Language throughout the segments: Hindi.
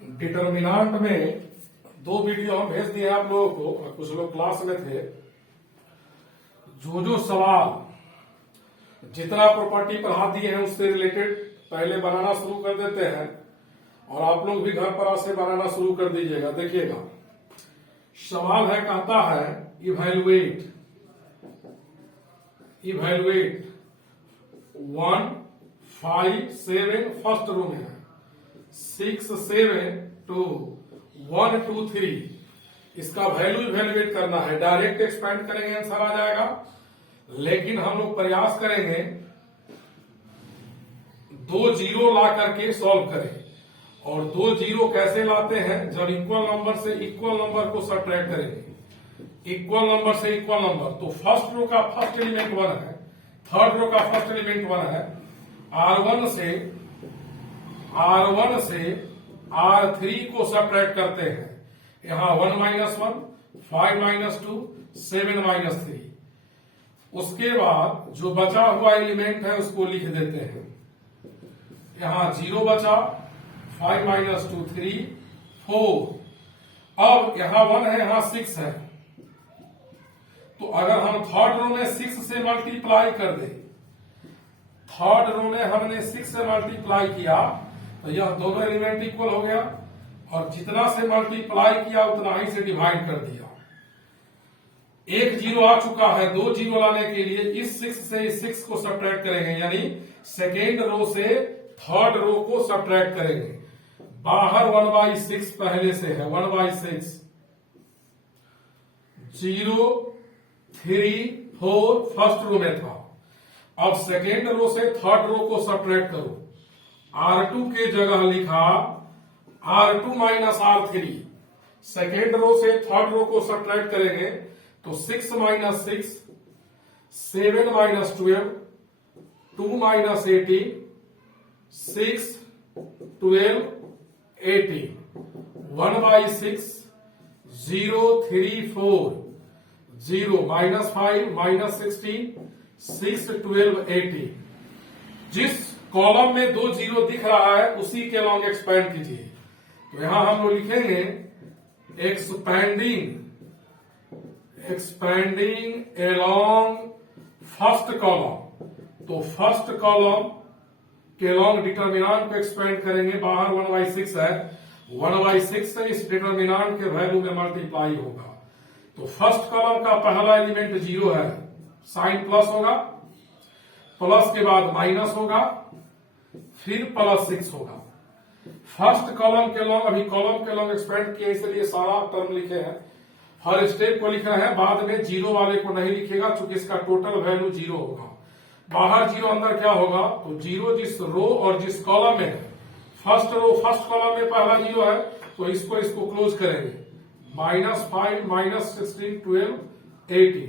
डिटर्मिनांट में दो वीडियो हम भेज दिए आप लोगों को, और कुछ लोग क्लास में थे। जो सवाल जितना प्रॉपर्टी पढ़ा दिए हैं उससे रिलेटेड पहले बनाना शुरू कर देते हैं, और आप लोग भी घर पर से बनाना शुरू कर दीजिएगा। देखिएगा, सवाल है, कहता है इवैल्यूएट 1 5 7 फर्स्ट रो में है, 6 7 2 1 2 3। इसका वैल्यू इवैल्यूएट करना है। डायरेक्ट एक्सपेंड करेंगे आंसर आ जाएगा, लेकिन हम लोग प्रयास करेंगे 2 जीरो ला करके सॉल्व करें। और 2 जीरो कैसे लाते हैं? जब इक्वल नंबर से इक्वल नंबर को सब्ट्रैक्ट करेंगे। इक्वल नंबर से इक्वल नंबर, तो फर्स्ट रो का फर्स्ट एलिमेंट 1 है, थर्ड रो का फर्स्ट एलिमेंट 1 है। R1 से R3 को सब्ट्रैक्ट करते हैं। यहां 1 -1 5 -2 7 -3। उसके बाद जो बचा हुआ एलिमेंट है उसको लिख देते हैं। यहां 0 बचा, 5 -2 3 4। अब यहां 1 है, यहां 6 है, तो अगर हम थर्ड रो में 6 से मल्टीप्लाई कर दे, थर्ड रो में हमने 6 से मल्टीप्लाई किया तो यह दोनों एलिमेंट इक्वल हो गया, और जितना से मल्टीप्लाई किया उतना ही से डिवाइड कर दिया। एक जीरो आ चुका है, 2 जीरो लाने के लिए इस 6 से इस 6 को सब्ट्रैक्ट करेंगे, यानी सेकेंड रो से थर्ड रो को सब्ट्रैक्ट करेंगे। बाहर 1/6 पहले से है, 1/6 0 3 4 फर्स्ट रो में था। अब सेकेंड रो से थर्ड रो को सब्ट्रैक्ट करो। R2 के जगह लिखा R2 - R3। सेकेंड रो से थर्ड रो को सब्ट्रैक्ट करेंगे तो 6 - 6 7 - 12 2 - 18 6 12 18 1/6 0 3 4 0 -5 -16 6 12 18। जिस कॉलम में 2 जीरो दिख रहा है उसी के लॉन्ग एक्सपैंड कीजिए। तो यहां हम लोग लिखेंगे एक्सपैंडिंग एलॉन्ग फर्स्ट कॉलम। तो फर्स्ट कॉलम के लॉन्ग डिटर्मिनांट को एक्सपेंड करेंगे। बाहर 1/6 है, 1/6 से इस डिटर्मिनांट के वैल्यू में मल्टीप्लाई होगा। तो फर्स्ट कॉलम का पहला एलिमेंट 0 है, साइन प्लस होगा, प्लस के बाद माइनस होगा, फिर +6 होगा। फर्स्ट कॉलम के लॉन्ग, अभी कॉलम के लॉन्ग एक्सपेंड किए इसलिए सारा टर्म लिखे हैं, हर स्टेप को लिखा है। बाद में जीरो वाले को नहीं लिखेगा क्योंकि इसका टोटल वैल्यू 0 होगा। बाहर 0 अंदर क्या होगा? तो 0 जिस रो और जिस कॉलम में है, फर्स्ट रो फर्स्ट कॉलम में पहला 0 है तो इसको क्लोज करेंगे। -5 -16 12 18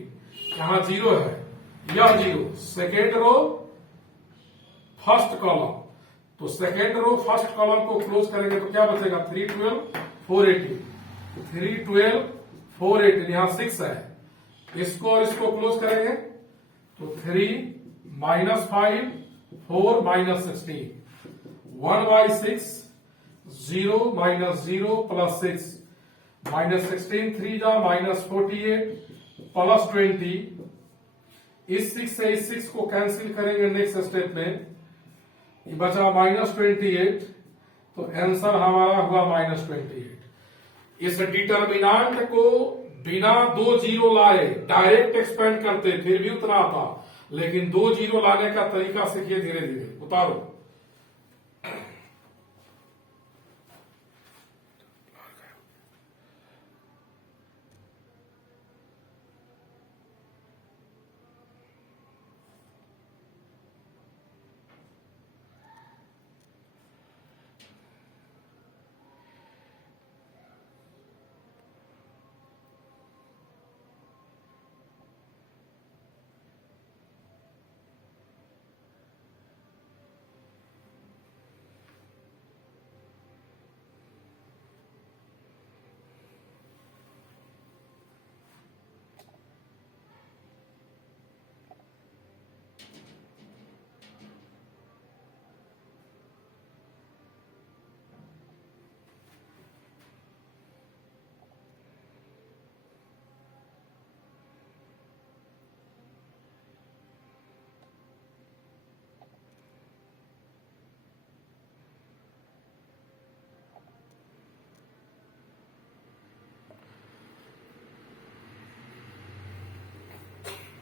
यहां 0 है, यह 0 सेकेंड रो फर्स्ट कॉलम। तो सेकेंड रो फर्स्ट कॉलम को क्लोज करेंगे तो क्या बचेगा? 3 12 4 18 3 12 4 18 यहां 6 है, इसको और इसको क्लोज करेंगे तो 3 -5 4 -16 1/6 0 -0 +6 -16 3 जा -48 +20। इस 6 से इस 6 को कैंसिल करेंगे नेक्स्ट स्टेप में, ये बचा -28, तो आंसर हमारा हुआ -28। इस डिटर्मिनांट को बिना 2 जीरो लाए डायरेक्ट एक्सपेंड करते फिर भी उतना आता, लेकिन 2 जीरो लाने का तरीका सीखिए धीरे धीरे। उतारो।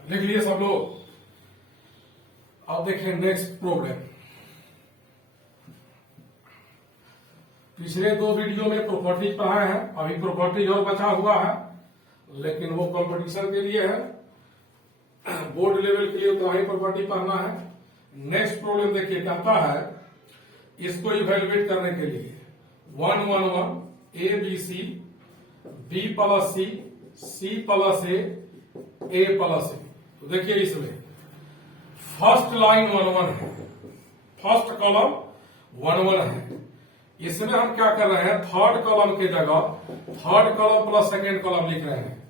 लिख लिए सब लोग। अब देखें नेक्स्ट प्रॉब्लम। पिछले 2 वीडियो में प्रॉपर्टीज पढ़ाए हैं, अभी प्रॉपर्टीज और बचा हुआ है, लेकिन वो कंपटीशन के लिए है, बोर्ड लेवल के लिए उतना ही प्रॉपर्टी पढ़ना है। नेक्स्ट प्रॉब्लम देखिए कहता है इसको इवेल्युएट करने के लिए 1 1 1 A B C B plus C C plus A plus B. तो देखिए इसमें फर्स्ट लाइन 1 1 है, फर्स्ट कॉलम 1 1 है। इसमें हम क्या कर रहे हैं, थर्ड कॉलम के जगह third column plus second column लिख रहे हैं,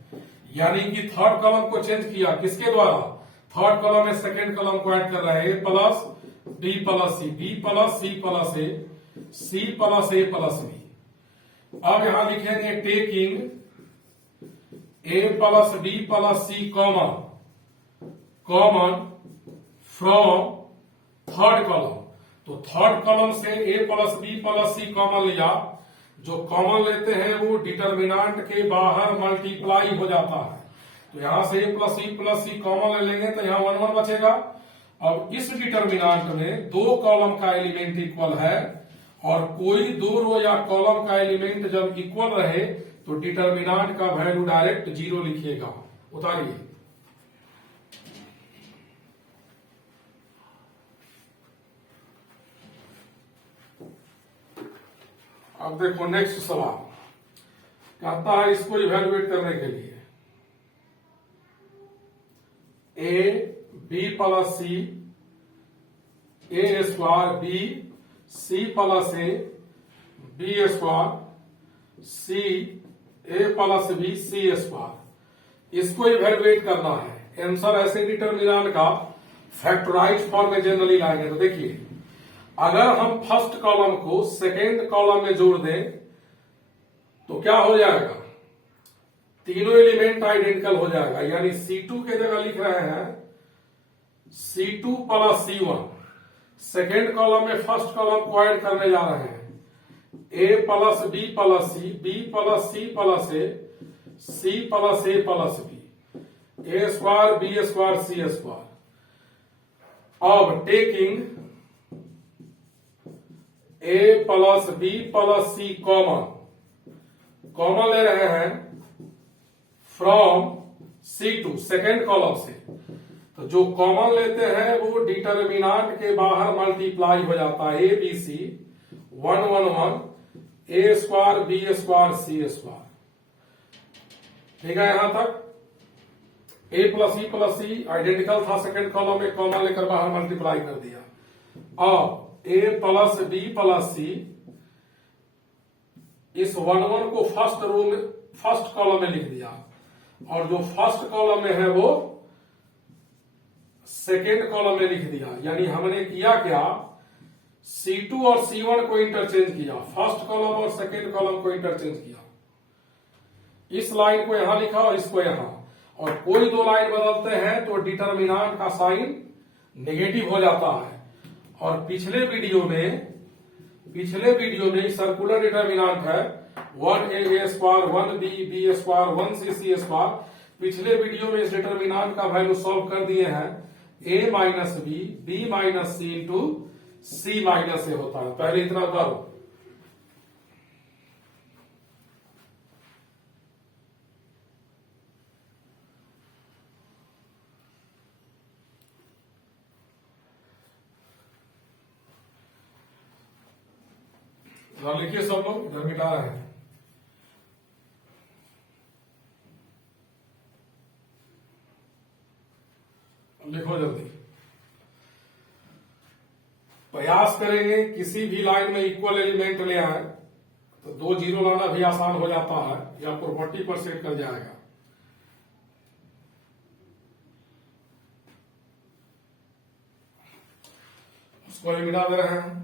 यानी कि थर्ड कॉलम को चेंज किया किसके द्वारा, थर्ड कॉलम में सेकेंड कॉलम को ऐड कर रहे हैं, ए plus B plus C B plus सी प्लस ए सी प्लस ए प्लस बी। अब यहां लिखेंगे taking A plus B plus C common from third column. तो थर्ड कॉलम से A plus B plus C common लिया, जो कॉमन लेते हैं वो डिटर्मिनांट के बाहर मल्टीप्लाई हो जाता है। तो यहां से ए प्लस सी कॉमन ले लेंगे तो यहां 1 1 बचेगा। अब इस डिटर्मिनांट में 2 कॉलम का एलिमेंट इक्वल है, और कोई 2 रो या कॉलम का एलिमेंट जब इक्वल रहे तो डिटर्मिनांट का वैल्यू डायरेक्ट 0 लिखिएगा। उतारिए। अब देखो नेक्स्ट सवाल कहता है इसको इवेल्युएट करने के लिए A B plus C A square B C plus A B square C A plus B C square, इसको इवेल्युएट करना है। आंसर ऐसे डिटर्मिनेंट का फैक्टराइज फॉर्म में जनरली लाएंगे। तो देखिए अगर हम फर्स्ट कॉलम को सेकेंड कॉलम में जोड़ दें तो क्या हो जाएगा, तीनों एलिमेंट आइडेंटिकल हो जाएगा, यानी C2 के जगह लिख रहे हैं C2 plus C1। Second column में फर्स्ट कॉलम को ऐड करने जा रहे हैं, A plus B plus C B plus C plus A C plus A plus B A square B square C square. अब taking A plus B plus C common ले रहे हैं फ्रॉम C2 सेकेंड कॉलम से। तो जो कॉमन लेते हैं वो डिटर्मिनांट के बाहर मल्टीप्लाई हो जाता है, A B C 1 1 1 A square B square C square. ठीक है, यहां तक ए प्लस सी आइडेंटिकल था, सेकेंड कॉलम में कॉमन लेकर बाहर मल्टीप्लाई कर दिया। अब A plus B plus C, इस 1 1 को फर्स्ट कॉलम में लिख दिया, और जो फर्स्ट कॉलम में है वो सेकेंड कॉलम में लिख दिया। यानी हमने किया क्या, C2 और C1 को इंटरचेंज किया, फर्स्ट कॉलम और सेकेंड कॉलम को इंटरचेंज किया। इस लाइन को यहां लिखा और इसको यहां, और कोई 2 लाइन बदलते हैं तो डिटर्मिनांट का साइन नेगेटिव हो जाता है। और पिछले वीडियो में सर्कुलर डिटर्मिनांट है 1a square 1b b square 1c c square. पिछले वीडियो में इस डिटर्मिनांट का वैल्यू सॉल्व कर दिए हैं, a minus b minus C into C minus A होता है। पहले इतना करो। लिखिए सब लोग, इधर मिटा रहे हैं। लिखो जल्दी। प्रयास करेंगे किसी भी लाइन में इक्वल एलिमेंट ले आए तो 2 0 लाना भी आसान हो जाता है, या प्रॉपर्टी पर सेट कर जाएगा। उसको मिटा दे रहे हैं।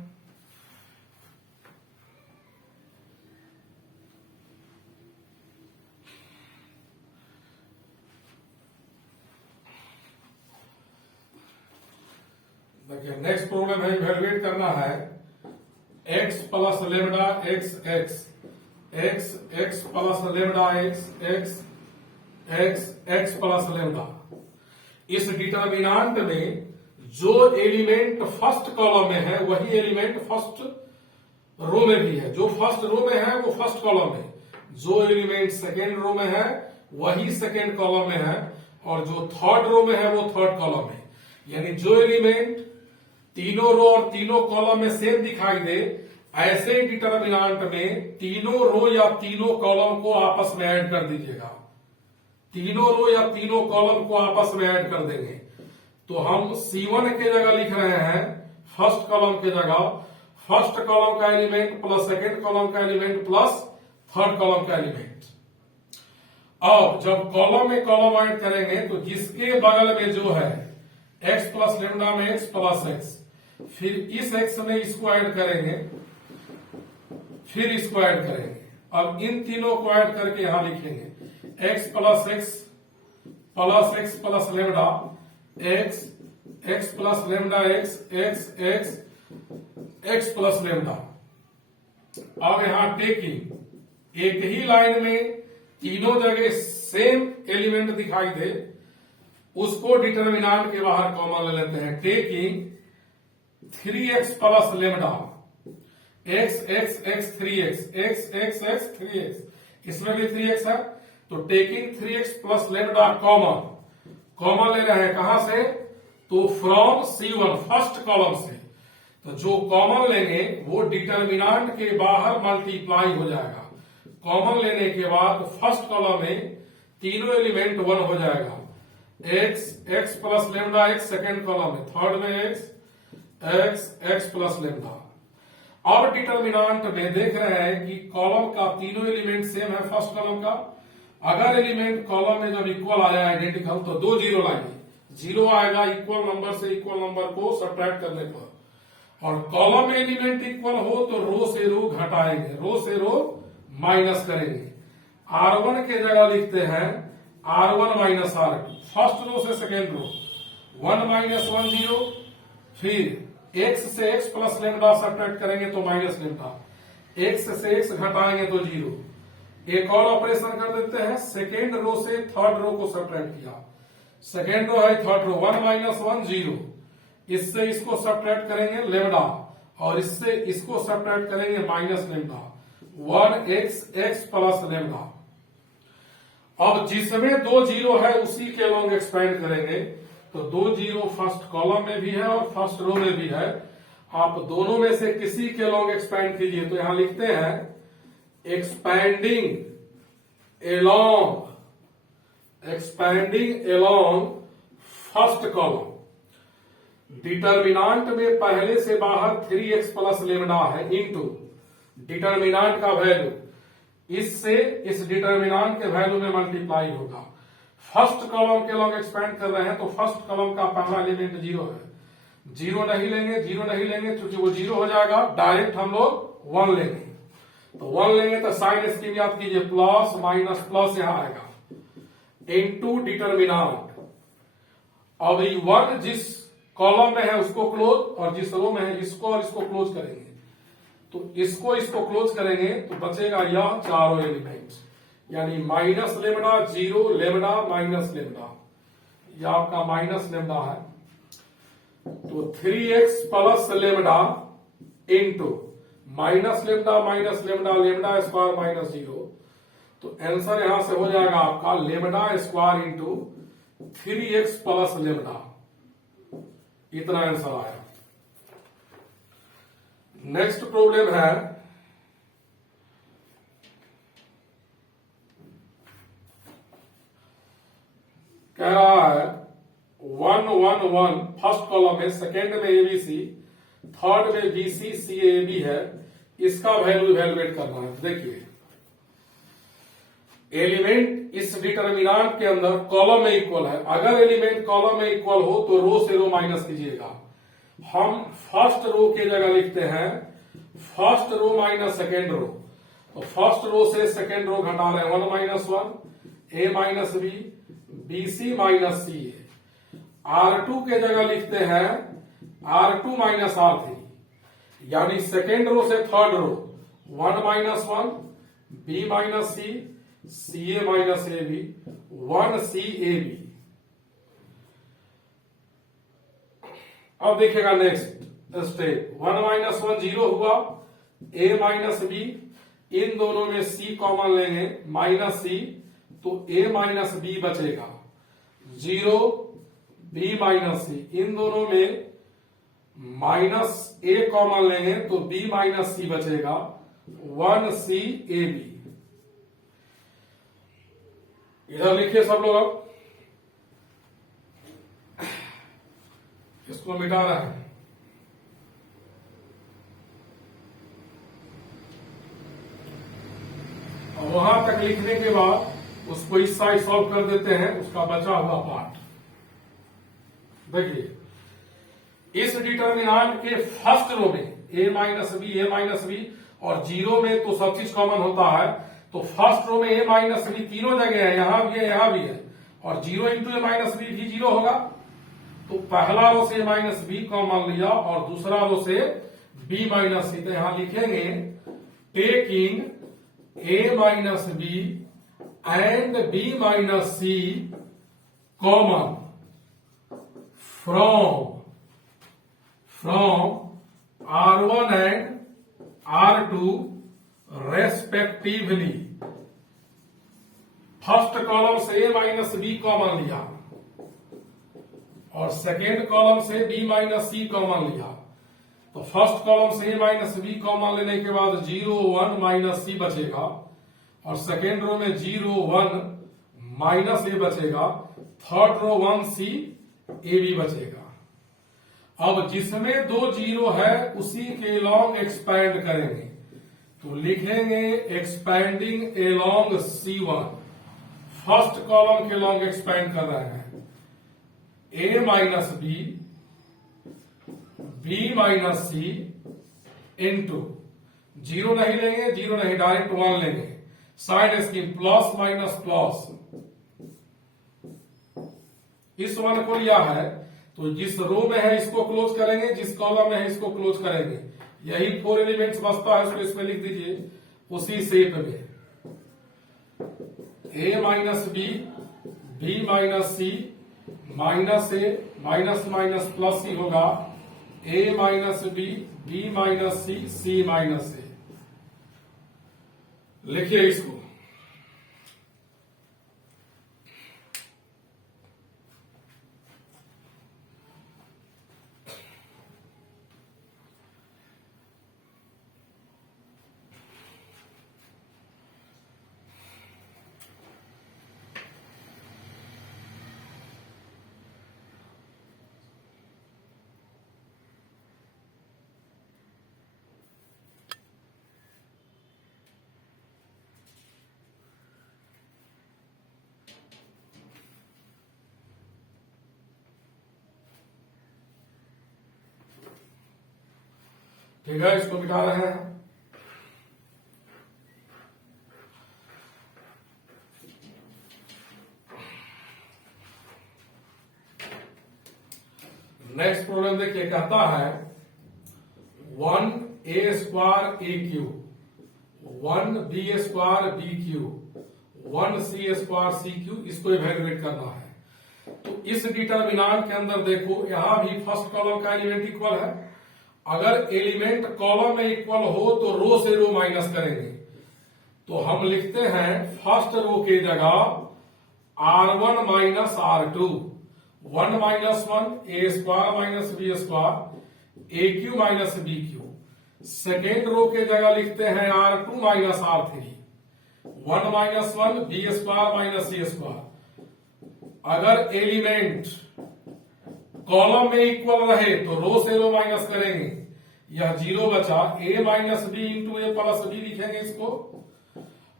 देखिए नेक्स्ट प्रॉब्लम है, इवेल्युएट करना है x plus lambda x plus lambda x plus lambda. इस डिटर्मिनांट में जो एलिमेंट फर्स्ट कॉलम में है वही एलिमेंट फर्स्ट रो में भी है, जो फर्स्ट रो में है वो फर्स्ट कॉलम में, जो एलिमेंट सेकेंड रो में है वही सेकेंड कॉलम में है, और जो थर्ड रो में है वो थर्ड कॉलम में। यानी जो एलिमेंट तीनों रो और तीनों कॉलम में सेम दिखाई दे, ऐसे डिटर्मिनांट में तीनों रो या तीनों कॉलम को आपस में ऐड कर दीजिएगा, तीनों रो या तीनों कॉलम को आपस में ऐड कर देंगे। तो हम C1 के जगह लिख रहे हैं फर्स्ट कॉलम के जगह फर्स्ट कॉलम का एलिमेंट प्लस सेकेंड कॉलम का एलिमेंट प्लस थर्ड कॉलम का एलिमेंट। अब जब कॉलम में कॉलम ऐड करेंगे तो जिसके बगल में जो है x प्लस लेमडा में x प्लस एक्स, फिर इस x में इसको ऐड करेंगे, फिर इसको ऐड करेंगे। अब इन तीनों को ऐड करके यहां लिखेंगे x plus x plus lambda x plus lambda x plus lambda. अब यहां टेकिंग एक ही लाइन में तीनों जगह सेम एलिमेंट दिखाई दे, उसको डिटर्मिनांट के बाहर कॉमन ले लेते हैं। Taking 3x plus lambda x 3x 3x, इसमें भी 3x है, तो taking 3x plus lambda common ले रहे हैं कहां से, तो फ्रॉम C1 फर्स्ट कॉलम से। तो जो कॉमन लेंगे वो डिटर्मिनांट के बाहर मल्टीप्लाई हो जाएगा। कॉमन लेने के बाद फर्स्ट कॉलम में तीनों एलिमेंट 1 हो जाएगा, x plus lambda x second column में, थर्ड में x प्लस लेमडा। अब डिटर्मिनांट में देख रहे हैं कि कॉलम का तीनों एलिमेंट सेम है फर्स्ट कॉलम का। अगर एलिमेंट कॉलम में जब इक्वल आ जाए आइडेंटिकल तो 2 जीरो लाएंगे, जीरो आएगा इक्वल नंबर से इक्वल नंबर को सब्ट्रैक्ट करने पर। और कॉलम में एलिमेंट इक्वल हो तो रो से रो घटाएंगे, रो से रो माइनस करेंगे। R1 के जगह लिखते हैं R1 minus R2, first row से सेकेंड रो 1 माइनस 1 0, फिर x से x प्लस लेमडा सब्ट्रैक्ट करेंगे तो माइनस लेमडा, x से x घटाएंगे तो 0। एक और ऑपरेशन कर देते हैं, सेकेंड रो से थर्ड रो को सब्ट्रैक्ट किया, सेकेंड रो है थर्ड रो 1 माइनस 1 0, इससे इसको सब्ट्रैक्ट करेंगे लेमडा, और इससे इसको सब्ट्रैक्ट करेंगे minus lambda, 1x plus lambda. अब जिसमें 2 जीरो है उसी के लॉन्ग एक्सपेंड करेंगे, तो 2 जीरो फर्स्ट कॉलम में भी है और फर्स्ट रो में भी है। आप दोनों में से किसी के लॉन्ग एक्सपेंड कीजिए, तो यहां लिखते हैं expanding along first column. Determinant में पहले से बाहर 3x प्लस लेमडा है इनटू डिटर्मिनांट का वैल्यू, इससे इस डिटर्मिनांट के वैल्यू में मल्टीप्लाई होगा। फर्स्ट कॉलम के लॉन्ग एक्सपेंड कर रहे हैं तो फर्स्ट कॉलम का पहला एलिमेंट 0 है, जीरो नहीं लेंगे क्योंकि वो 0 हो जाएगा, डायरेक्ट हम लोग 1 लेंगे। तो 1 लेंगे तो साइन स्कीम याद कीजिए, प्लस माइनस प्लस यहां आएगा इनटू डिटर्मिनांट। अब 1 जिस कॉलम में है उसको क्लोज, और जिस रो में है इसको और इसको क्लोज करेंगे, तो इसको क्लोज करेंगे तो बचेगा यह चारों एलिमेंट, यानी minus lambda 0 lambda minus lambda, यह आपका माइनस लेमडा है। तो 3x plus lambda into minus lambda lambda square minus 0, तो आंसर यहां से हो जाएगा आपका lambda square into 3x plus lambda, इतना आंसर आया। नेक्स्ट प्रॉब्लम है कह रहा है 1 1 1 फर्स्ट कॉलम में, सेकेंड में ABC, थर्ड में BC CAB है, इसका वैल्यू इवैल्यूएट करना है। देखिए एलिमेंट इस डिटर्मिनांट के अंदर कॉलम में इक्वल है, अगर एलिमेंट कॉलम में इक्वल हो तो रो से रो माइनस कीजिएगा। हम फर्स्ट रो के जगह लिखते हैं first row minus second row, तो फर्स्ट रो से सेकेंड रो घटा रहे हैं 1 minus 1 A minus B BC minus CA। R2 के जगह लिखते हैं R2 माइनस R3, यानी सेकेंड रो से third row 1 minus 1 B minus C CA minus AB 1 CAB। अब देखिएगा नेक्स्ट स्टेप, 1 माइनस 1 0 हुआ, a माइनस बी, इन दोनों में c कॉमन लेंगे माइनस c, तो a माइनस बी बचेगा, 0 b माइनस c, इन दोनों में माइनस a कॉमन लेंगे तो b माइनस c बचेगा, 1 c a b। इधर लिखिए सब लोग, अब इसको मिटा रहे हैं। और वहां तक लिखने के बाद उसको इस साइड सॉल्व कर देते हैं, उसका बचा हुआ पार्ट देखिए। इस डिटर्मिनेंट के फर्स्ट रो में a माइनस बी और 0 में तो सब चीज कॉमन होता है, तो फर्स्ट रो में a माइनस बी तीनों जगह है, यहां भी है यहां भी है, और 0 इंटू a माइनस बी भी 0 होगा। तो पहला रो से a माइनस बी कॉमन लिया और दूसरा रो से b माइनस सी, तो यहां लिखेंगे taking a minus B and b minus C common from R1 and R2 respectively. First column से a माइनस बी कॉमन लिया और सेकेंड कॉलम से b माइनस सी कॉमन लिया, तो फर्स्ट कॉलम से a माइनस बी कॉमन लेने के बाद 0 1 माइनस सी बचेगा, और सेकेंड रो में 0 1 माइनस ए बचेगा, third row 1 C a b बचेगा। अब जिसमें 2 0 है उसी के लॉन्ग एक्सपैंड करेंगे, तो लिखेंगे expanding along C1, first column के लॉन्ग एक्सपैंड कर रहे हैं, a minus B minus C into 0 नहीं लेंगे, 0 नहीं डायरेक्ट 1 लेंगे, side scheme plus minus plus, इस 1 को लिया है तो जिस रो में है इसको क्लोज करेंगे, जिस कॉलम में है इसको क्लोज करेंगे, यही 4 एलिमेंट्स बचता है, इसको इसमें लिख दीजिए उसी शेप में, a minus B minus C, minus A minus minus plus C होगा, a minus B minus C minus A. लिखिए इसको, ठीक है, इसको मिटा रहे हैं। नेक्स्ट प्रॉब्लम देखिए, कहता है 1a square a Q, 1b square b Q, 1c square c Q, इसको इवेल्युएट करना है। तो इस डिटर्मिनेंट के अंदर देखो, यहां भी फर्स्ट कॉलम का एलिमेंट इक्वल है, अगर एलिमेंट कॉलम में इक्वल हो तो रो से रो माइनस करेंगे, तो हम लिखते हैं फर्स्ट रो के जगह R1 minus R2, 1 minus 1 a square minus b square a cube minus b cube. Second row के जगह लिखते हैं R2 minus R3, 1 minus 1 b square minus c square. अगर एलिमेंट कॉलम में इक्वल रहे तो रो से रो माइनस करेंगे, यह 0 बचा, a minus B into A plus B लिखेंगे इसको,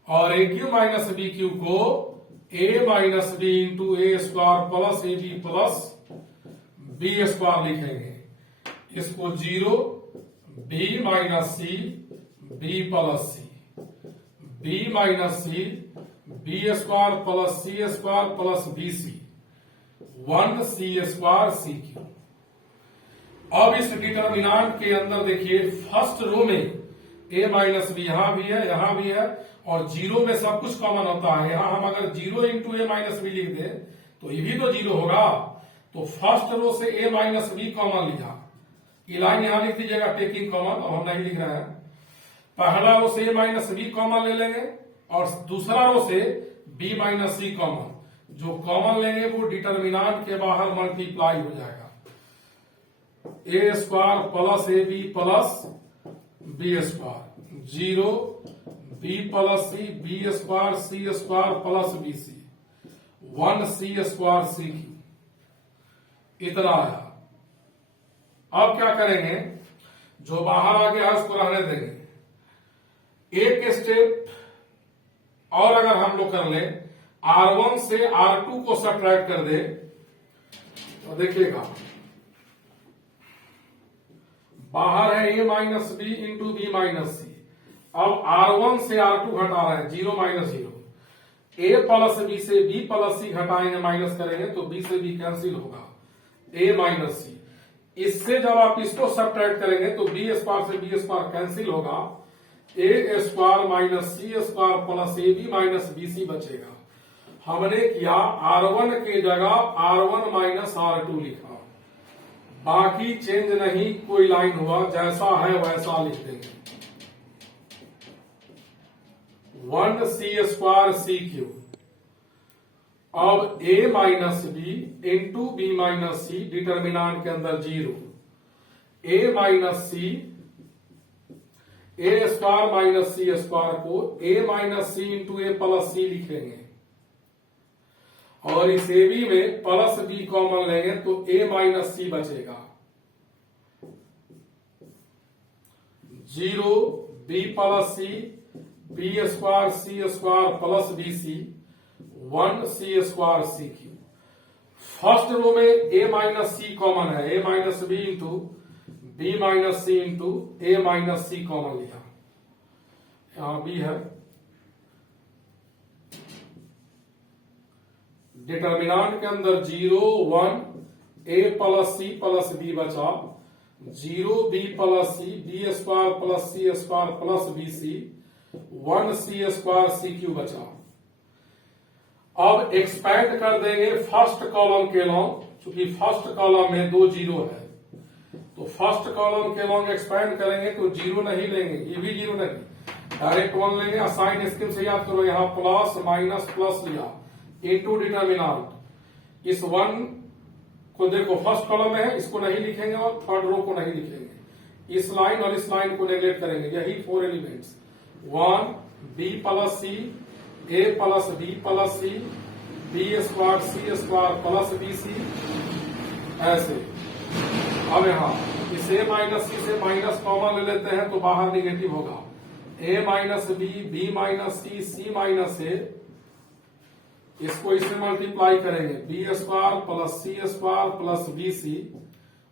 और A cube minus B cube को a minus B into A square plus A B plus B square लिखेंगे, इसको 0 b minus C B plus C, b minus C B square plus सी स्क्वायर प्लस बी सी, 1 सी स्क्वायर सी क्यू। अब इस डिटर्मिनेंट के अंदर देखिए, फर्स्ट रो में a माइनस बी यहां भी है यहां भी है, और 0 में सब कुछ कॉमन होता है, यहां हम अगर 0 इंटू ए माइनस बी लिख दें तो ये भी तो 0 होगा, तो फर्स्ट रो से a माइनस बी कॉमन लिया, ये लाइन यहां लिख दीजिएगा टेकिंग कॉमन, अब हम नहीं लिख रहे हैं। पहला रो से a माइनस बी कॉमन ले लेंगे और दूसरा रो से b माइनस सी कॉमन, जो कॉमन लेंगे वो डिटर्मिनांट के बाहर मल्टीप्लाई हो जाएगा, A square plus A B plus B square, 0 B plus C B square C square plus B C, 1 C square C cube, इतना आया। अब क्या करेंगे, जो बाहर आ गया है उसको रहने देंगे। एक स्टेप और अगर हम लोग कर ले, R1 से R2 को सब्ट्रैक्ट कर दे तो देखिएगा बाहर है a minus B into B minus C. अब R1 से R2 घटा रहे हैं, 0 माइनस 0, a प्लस बी से b प्लस सी घटाएंगे, माइनस करेंगे तो b से b कैंसिल होगा, a माइनस सी। इससे जब आप इसको सब्ट्रैक्ट करेंगे तो बी स्क्वायर से बी स्क्वायर कैंसिल होगा, A square minus C square plus A B minus B C बचेगा। हमने किया R1 के जगह R1 माइनस R2 लिखा, बाकी चेंज नहीं कोई लाइन हुआ, जैसा है वैसा लिख देंगे। 1 सी स्क्वायर सी क्यू, अब a minus B into B minus C, determinant के अंदर 0, a minus C, A square minus C square को a minus C into A plus C लिखेंगे और इस ए बी में प्लस बी कॉमन लेंगे तो a माइनस सी बचेगा, 0 B plus C B square सी स्क्वायर प्लस बी सी, 1 सी square C cube. First row में a माइनस सी कॉमन है, a minus B into B minus C into A minus C common लिया, यहां b है। डिटर्मिनांट के अंदर 0 1 a plus C plus B बचा, 0 B plus C B square plus सी स्क्वायर प्लस बी सी, 1 सी स्क्वायर सी क्यू बचा। अब एक्सपैंड कर देंगे फर्स्ट कॉलम के लॉन्ग, क्योंकि फर्स्ट कॉलम में 2 0 है, तो फर्स्ट कॉलम के लॉन्ग एक्सपैंड करेंगे तो 0 नहीं लेंगे, ये भी 0 नहीं, डायरेक्ट 1 लेंगे। असाइन स्कीम से याद करो, यहां प्लस माइनस प्लस लिया इनटू डिटर्मिनांट। इस 1 को देखो फर्स्ट कॉलम में है, इसको नहीं लिखेंगे और थर्ड रो को नहीं लिखेंगे, इस लाइन और इस लाइन को नेगलेक्ट करेंगे, यही 4 एलिमेंट्स, 1 बी प्लस सी ए plus B plus C B square सी स्क्वायर प्लस बी सी, ऐसे। अब यहां इस ए माइनस सी से माइनस कॉमन ले लेते हैं तो बाहर निगेटिव होगा, A minus B minus C minus A, इसको इससे मल्टीप्लाई करेंगे, बी स्क्वायर प्लस सी square plus B C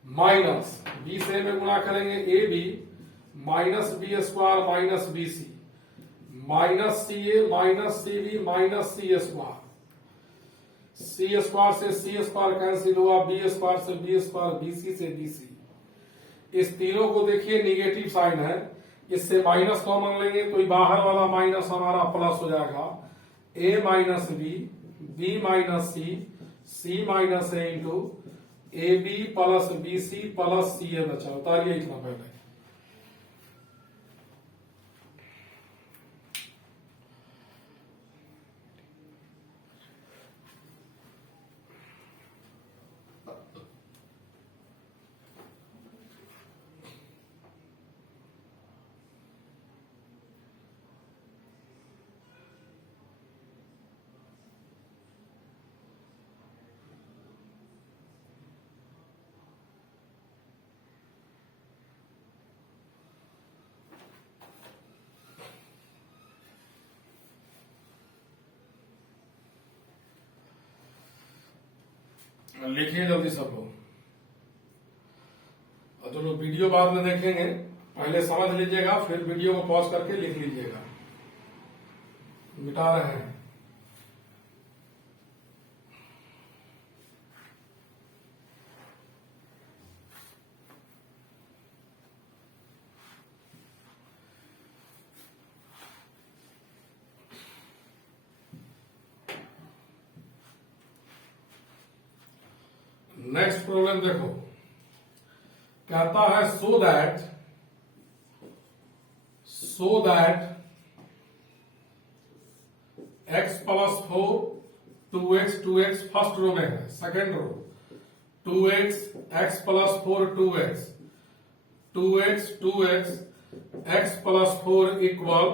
minus B से में गुणा करेंगे A B minus B square minus B C minus C A minus C B minus C square, C square से सी स्क्वायर कैंसिल हुआ, बी स्क्वायर से बी स्क्वायर, बी सी से बी सी। इस तीनों को देखिए निगेटिव साइन है, इससे माइनस कॉमन लेंगे तो बाहर वाला माइनस हमारा प्लस हो जाएगा, A minus B minus C minus A into A B plus B C plus C A बचा। उतारिए इतना पहले, लिखिए जल्दी सब लोग, और जो लोग वीडियो बाद में देखेंगे पहले समझ लीजिएगा, फिर वीडियो को पॉज करके लिख लीजिएगा। मिटा रहे हैं। नेक्स्ट प्रॉब्लम देखो, कहता है so that x plus 4 2x first row में है, second row 2x x plus 4 2x x plus 4 equal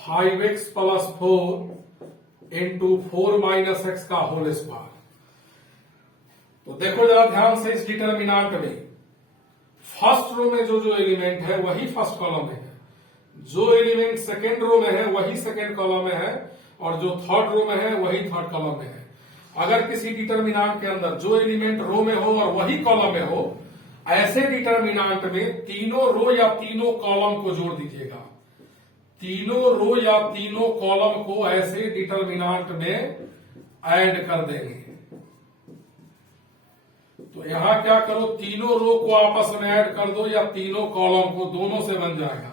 5x plus 4 into 4 minus X का होल स्क्वायर। तो देखो जरा ध्यान से इस डिटर्मिनेंट में फर्स्ट रो में जो एलिमेंट है वही फर्स्ट कॉलम में है, जो एलिमेंट सेकेंड रो में है वही सेकेंड कॉलम में है, और जो थर्ड रो में है वही थर्ड कॉलम में है। अगर किसी डिटर्मिनेंट के अंदर जो एलिमेंट रो में हो और वही कॉलम में हो, ऐसे डिटर्मिनेंट में तीनों रो या तीनों कॉलम को जोड़ दीजिएगा। तीनों रो या तीनों कॉलम को ऐसे डिटर्मिनेंट में ऐड कर देंगे। तो यहां क्या करो, तीनों रो को आपस में ऐड कर दो या तीनों कॉलम को, दोनों से बन जाएगा।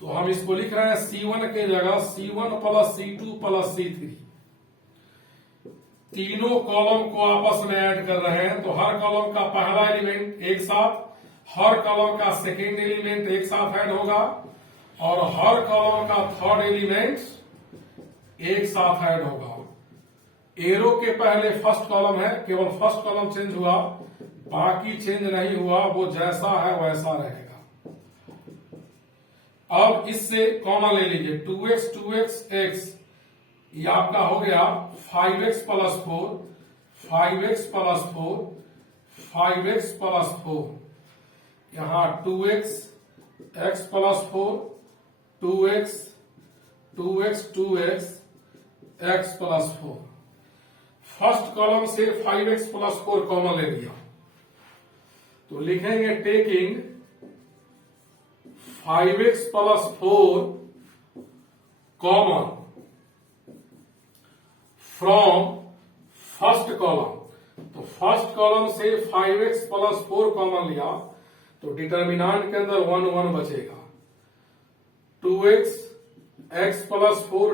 तो हम इसको लिख रहे हैं C1 के जगह C1 plus C2 plus C3। तीनों कॉलम को आपस में ऐड कर रहे हैं, तो हर कॉलम का पहला एलिमेंट एक साथ, हर कॉलम का सेकेंड एलिमेंट एक साथ ऐड होगा, और हर कॉलम का थर्ड एलिमेंट एक साथ ऐड होगा। एरो के पहले फर्स्ट कॉलम है, केवल फर्स्ट कॉलम चेंज हुआ, बाकी चेंज नहीं हुआ, वो जैसा है वैसा रहेगा। अब इससे कॉमन ले लीजिए 2x ये आपका हो गया 5x plus 4 5x plus 4 5x plus 4, यहां 2x x plus 4 2x x plus 4। First column से 5x प्लस 4 कॉमन ले लिया, तो लिखेंगे taking 5x plus 4 common from first column. तो फर्स्ट कॉलम से 5x प्लस 4 कॉमन लिया, तो डिटर्मिनेंट के अंदर 1 1 बचेगा। 2x x plus 4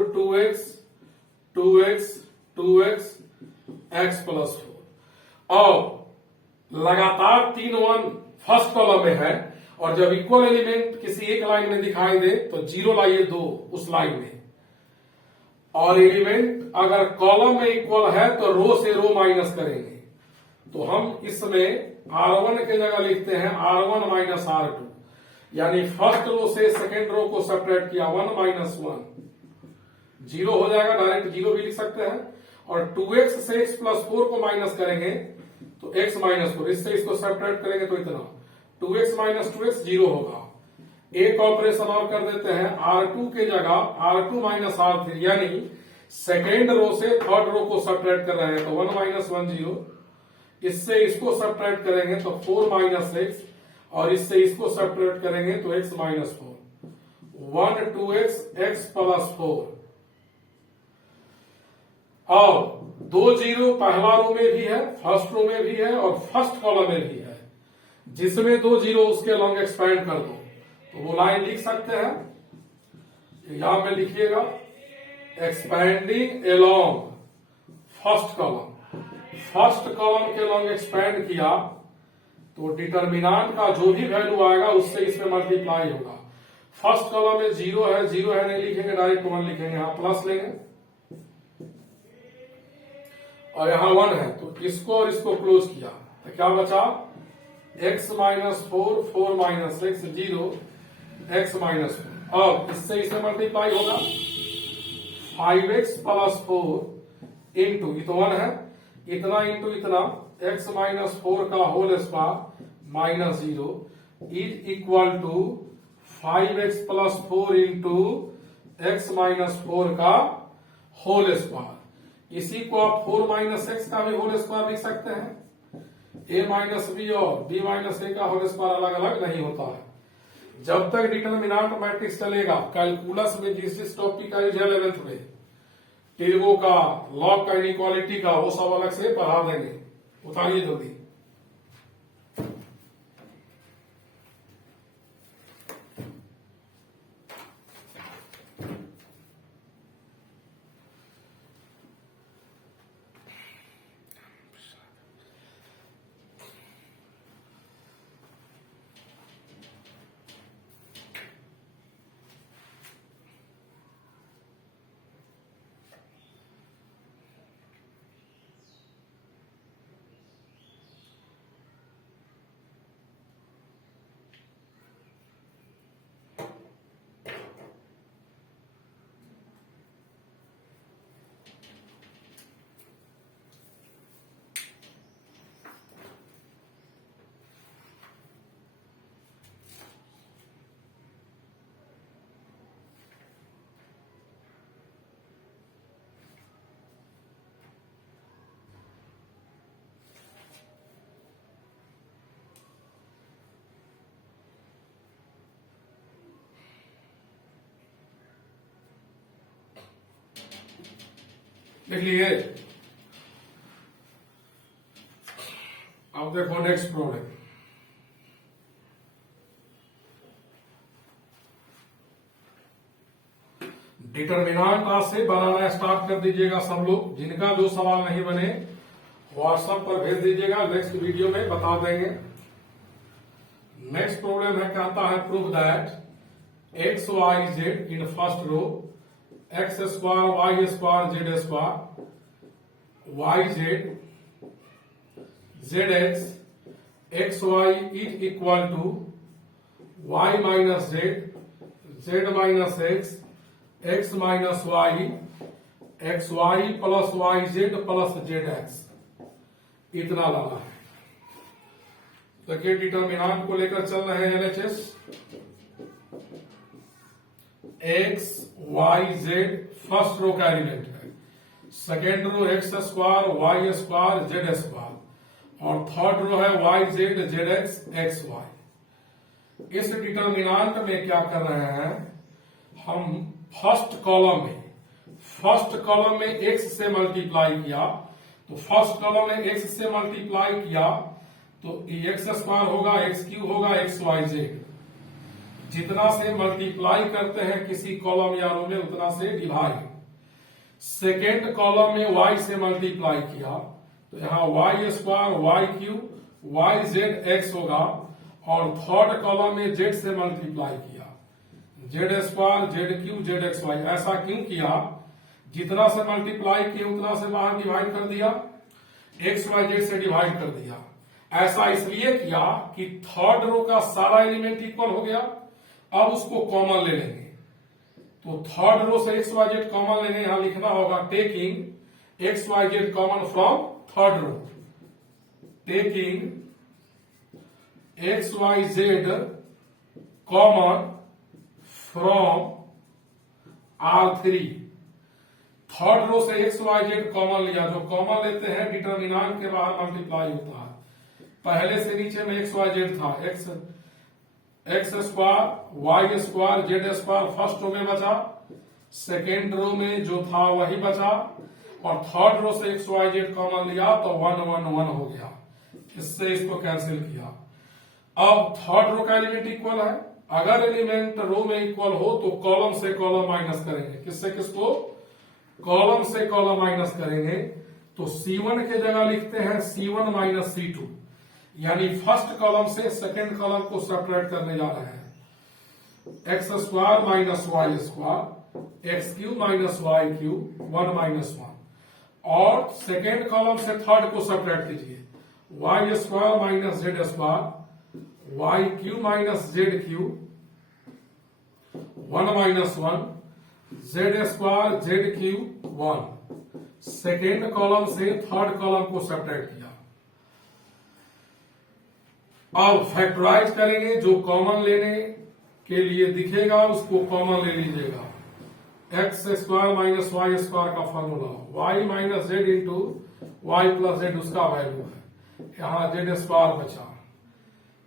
2x x plus 4। अब लगातार 3 1 फर्स्ट कॉलम में है, और जब इक्वल एलिमेंट किसी एक लाइन में दिखाई दे तो 0 लाइए 2 उस लाइन में, और एलिमेंट अगर कॉलम में इक्वल है तो रो से रो माइनस करेंगे। तो हम इसमें R1 के जगह लिखते हैं R1 माइनस R2, यानी फर्स्ट रो से सेकेंड रो को सब्ट्रैक्ट किया 1 माइनस 1 0 हो जाएगा, डायरेक्ट 0 भी लिख सकते हैं। और 2x से x प्लस 4 को माइनस करेंगे तो x माइनस 4, इससे इसको सब्ट्रैक्ट करेंगे तो इतना 2x माइनस 2x 0 होगा। एक ऑपरेशन और कर देते हैं, R2 के जगह R2 माइनस R3, यानी सेकेंड रो से थर्ड रो को सब्ट्रैक्ट कर रहे हैं, तो 1 माइनस 1 0, इससे इसको सब्ट्रैक्ट करेंगे तो 4 माइनस x, और इससे इसको सब्ट्रैक्ट करेंगे तो x minus 4 1 2x x plus 4। अब 2 0 पहला रो में भी है, फर्स्ट रो में भी है, और फर्स्ट कॉलम में भी है। जिसमें 2 0 उसके लॉन्ग एक्सपैंड कर दो, तो वो लाइन लिख सकते हैं, यहां में लिखिएगा expanding along first column. First column के लॉन्ग एक्सपैंड किया तो डिटर्मिनेंट का जो भी वैल्यू आएगा उससे इसमें मल्टीप्लाई होगा। फर्स्ट कॉलम में 0 है नहीं लिखेंगे, डायरेक्ट 1 लिखेंगे, यहां प्लस लेंगे, और यहां 1 है तो इसको और इसको क्लोज किया तो क्या बचा x minus 4 4 minus x 0 x minus 4। अब इससे इसे मल्टीप्लाई होगा 5x प्लस 4 इंटू, ये तो 1 है, इतना इंटू इतना x माइनस 4 का whole square minus 0 is equal to 5x plus 4 into x minus 4 का होल स्क्वायर। इसी को आप 4 माइनस एक्स का भी होल स्क्वायर लिख सकते हैं। a माइनस बी और b माइनस ए का होल स्क्वायर अलग अलग नहीं होता है। जब तक डिटर्मिनेंट मैट्रिक्स चलेगा, कैलकुलस में जिस टॉपिक का 11th में टेबो का, लॉग का, इनइक्वालिटी का, वो सब अलग से पढ़ा देंगे। उतारिए जल्दी। लिख लिए। अब देखो नेक्स्ट प्रॉब्लम। डिटरमिनेंट आज से बनाना स्टार्ट कर दीजिएगा सब लोग। जिनका जो सवाल नहीं बने व्हाट्सएप पर भेज दीजिएगा, नेक्स्ट वीडियो में बता देंगे। नेक्स्ट प्रॉब्लम है, कहता है prove that X Y Z in first row x square Y square Z square Y Z Z x Y is equal to Y minus Z minus X minus Y X Y plus Y Z plus Z X, इतना लाना है। देखिए डिटरमिनेंट को लेकर चल रहे हैं LHS. X Y z first row का एलिमेंट है, second row x square Y square Z square और थर्ड रो है y Z Z x y. इस डिटरमिनेंट में क्या कर रहे हैं हम, फर्स्ट कॉलम में एक्स से मल्टीप्लाई किया, तो फर्स्ट कॉलम में एक्स से मल्टीप्लाई किया तो एक्स स्क्वायर होगा, एक्स क्यूब होगा, एक्स वाई जेड। जितना से मल्टीप्लाई करते हैं किसी कॉलम या रो में उतना से डिवाइड। सेकेंड कॉलम में वाई से मल्टीप्लाई किया तो यहाँ Y square Y cube Y Z X होगा और थर्ड कॉलम में जेड से मल्टीप्लाई किया, Z square Z cube Z x Y. ऐसा क्यों किया, जितना से मल्टीप्लाई किया उतना से बाहर डिवाइड कर दिया, एक्स वाई जेड से डिवाइड कर दिया। ऐसा इसलिए किया कि थर्ड रो का सारा एलिमेंट इक्वल हो गया। अब उसको कॉमन ले लेंगे, तो थर्ड रो से एक्स वाई जेड कॉमन लेंगे। यहां लिखना होगा taking x Y z common from third row, taking x Y z common from R3। Third row से एक्स वाई जेड कॉमन लिया, जो कॉमन लेते हैं डिटरमिनेंट के बाहर मल्टीप्लाई होता है। पहले से नीचे में एक्स वाई जेड था, x square Y square Z square first row में बचा, सेकेंड रो में जो था वही बचा और थर्ड रो से एक्स वाई जेड कॉमन लिया तो 1 1 1 हो गया। इससे इसको कैंसिल किया। अब थर्ड रो का एलिमेंट इक्वल है, अगर एलिमेंट रो में इक्वल हो तो कॉलम से कॉलम माइनस करेंगे। किससे किसको, कॉलम से कॉलम माइनस करेंगे। तो C1 के जगह लिखते हैं C1 माइनस C2, यानी फर्स्ट कॉलम से सेकेंड कॉलम को सब्ट्रैक्ट करने जा रहे हैं। X square minus Y square x cube minus y cube 1 minus 1 और सेकेंड कॉलम से थर्ड को सब्ट्रैक्ट कीजिए, y square minus z square Y cube minus z cube 1 minus 1 z square Z cube 1। Second column से थर्ड कॉलम को सब्ट्रैक्ट किया। अब फैक्टराइज करेंगे, जो कॉमन लेने के लिए दिखेगा उसको कॉमन ले लीजिएगा। X square minus Y square का formula Y minus Z into Y plus Z उसका वैल्यू है, यहां जेड स्क्वायर बचा।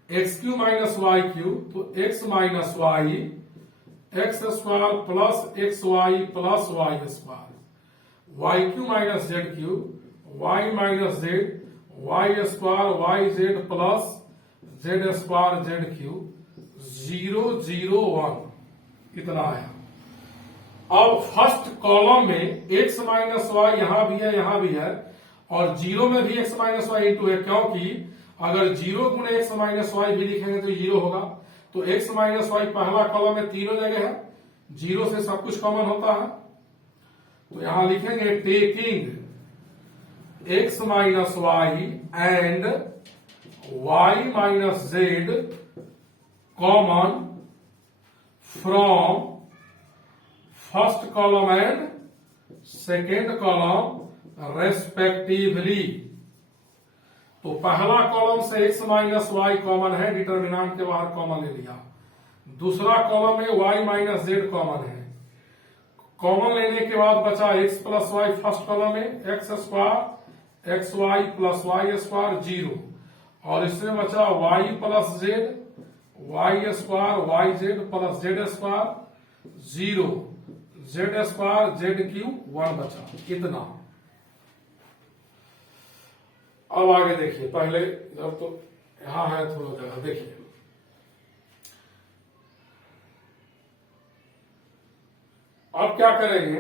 X cube minus Y cube तो X minus Y X square plus x Y plus Y square, Y cube minus Z cube Y minus Z Y square Y Z plus Z square Z cube 0 0 1, इतना आया। अब फर्स्ट कॉलम में एक्स माइनस वाई यहां भी है यहां भी है और जीरो में भी एक्स माइनस वाई इंटू है, क्योंकि अगर 0 गुणे एक्स माइनस वाई भी लिखेंगे तो 0 होगा। तो एक्स माइनस वाई पहला कॉलम में तीनों जगह है, 0 से सब कुछ कॉमन होता है। तो यहां लिखेंगे taking X minus Y and Y minus Z common from first column and second column respectively. तो पहला कॉलम से एक्स माइनस वाई कॉमन है, डिटरमिनेंट के बाहर कॉमन ले लिया। दूसरा कॉलम में वाई माइनस जेड कॉमन है, कॉमन लेने के बाद बचा X plus Y. First column में X square X Y plus Y square 0 और इसमें बचा Y plus Z Y square Y Z plus Z square 0 z square Z cube 1 बचा, इतना। अब आगे देखिए, पहले इधर तो यहां है थोड़ा जगह, देखिए अब क्या करेंगे,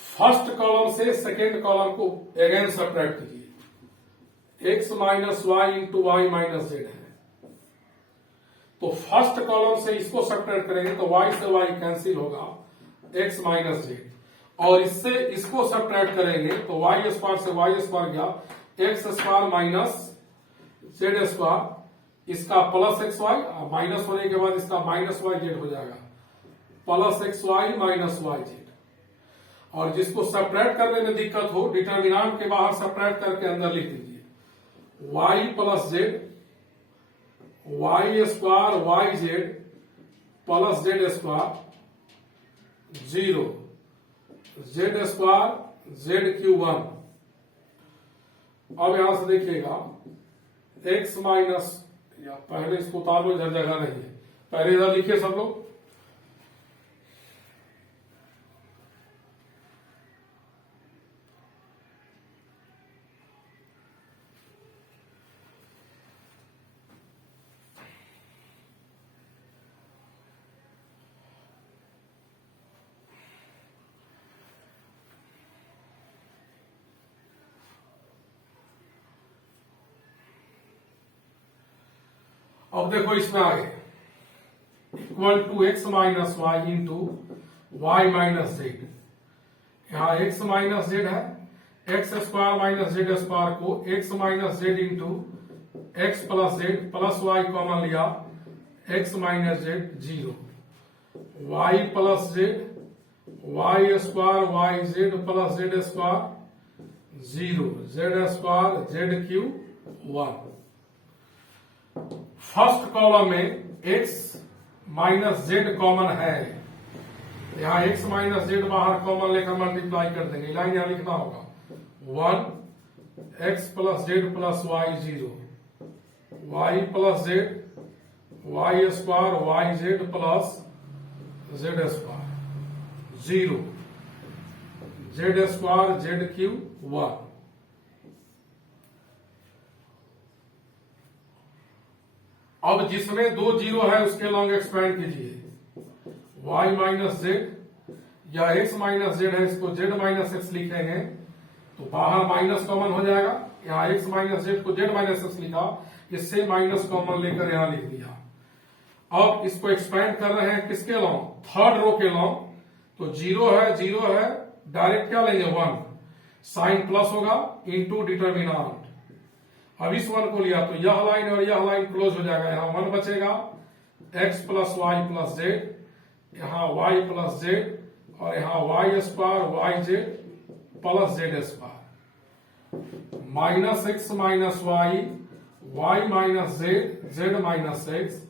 फर्स्ट कॉलम से सेकेंड कॉलम को अगेन सब्ट्रैक्ट कीजिए। X minus y into y minus z है, तो फर्स्ट कॉलम से इसको सब्ट्रैक्ट करेंगे तो वाई से वाई कैंसिल होगा, एक्स माइनस जेड, और इससे इसको सब्ट्रैक्ट करेंगे तो वाई स्क्वायर से वाई स्क्वायर गया, x square minus z square, इसका प्लस एक्स वाई, माइनस होने के बाद इसका माइनस वाई जेड हो जाएगा, plus x Y minus Y z. और जिसको सब्ट्रैक्ट करने में दिक्कत हो, डिटर्मिनेंट के बाहर सब्ट्रैक्ट करके अंदर लिख दीजिए, y plus Z Y square Y Z plus Z square zero, z square z Q one. अब यहां से देखिएगा एक्स माइनस, या पहले इसको उतार लो, इधर जगह नहीं है, पहले इधर लिखिए सब लोग। अब देखो इसमें आगे, equal to x minus y into y minus z. यहां एक्स माइनस जेड है, x square minus z square को x minus Z into x plus z plus y common लिया, x minus z zero, y plus Z Y square Y Z plus Z square zero, z square z Q one. First column में x माइनस जेड कॉमन है, यहां x माइनस जेड बाहर कॉमन लेकर मल्टीप्लाई कर देंगे, लाइन यहां लिखना होगा, one x plus z plus y zero, y plus Z Y square Y Z plus Z square zero, z square z Q one. अब जिसमें दो जीरो है उसके लॉन्ग एक्सपेंड कीजिए, y माइनस जेड या x माइनस जेड है, इसको z माइनस एक्स लिखेंगे तो बाहर माइनस कॉमन हो जाएगा, यहाँ x माइनस जेड को z माइनस एक्स लिखा, इससे माइनस कॉमन लेकर यहां लिख दिया। अब इसको एक्सपेंड कर रहे हैं किसके लॉन्ग, थर्ड रो के लॉन्ग, तो जीरो है डायरेक्ट क्या लेंगे वन, साइन प्लस होगा इंटू डिटर्मिनेंट। अब इस वन को लिया तो यह लाइन और यह लाइन क्लोज हो जाएगा, यहां वन बचेगा, X plus Y plus Z, यहां वाई प्लस जेड और यहां Y square Y Z plus Z square, minus X minus Y Y minus Z Z minus X.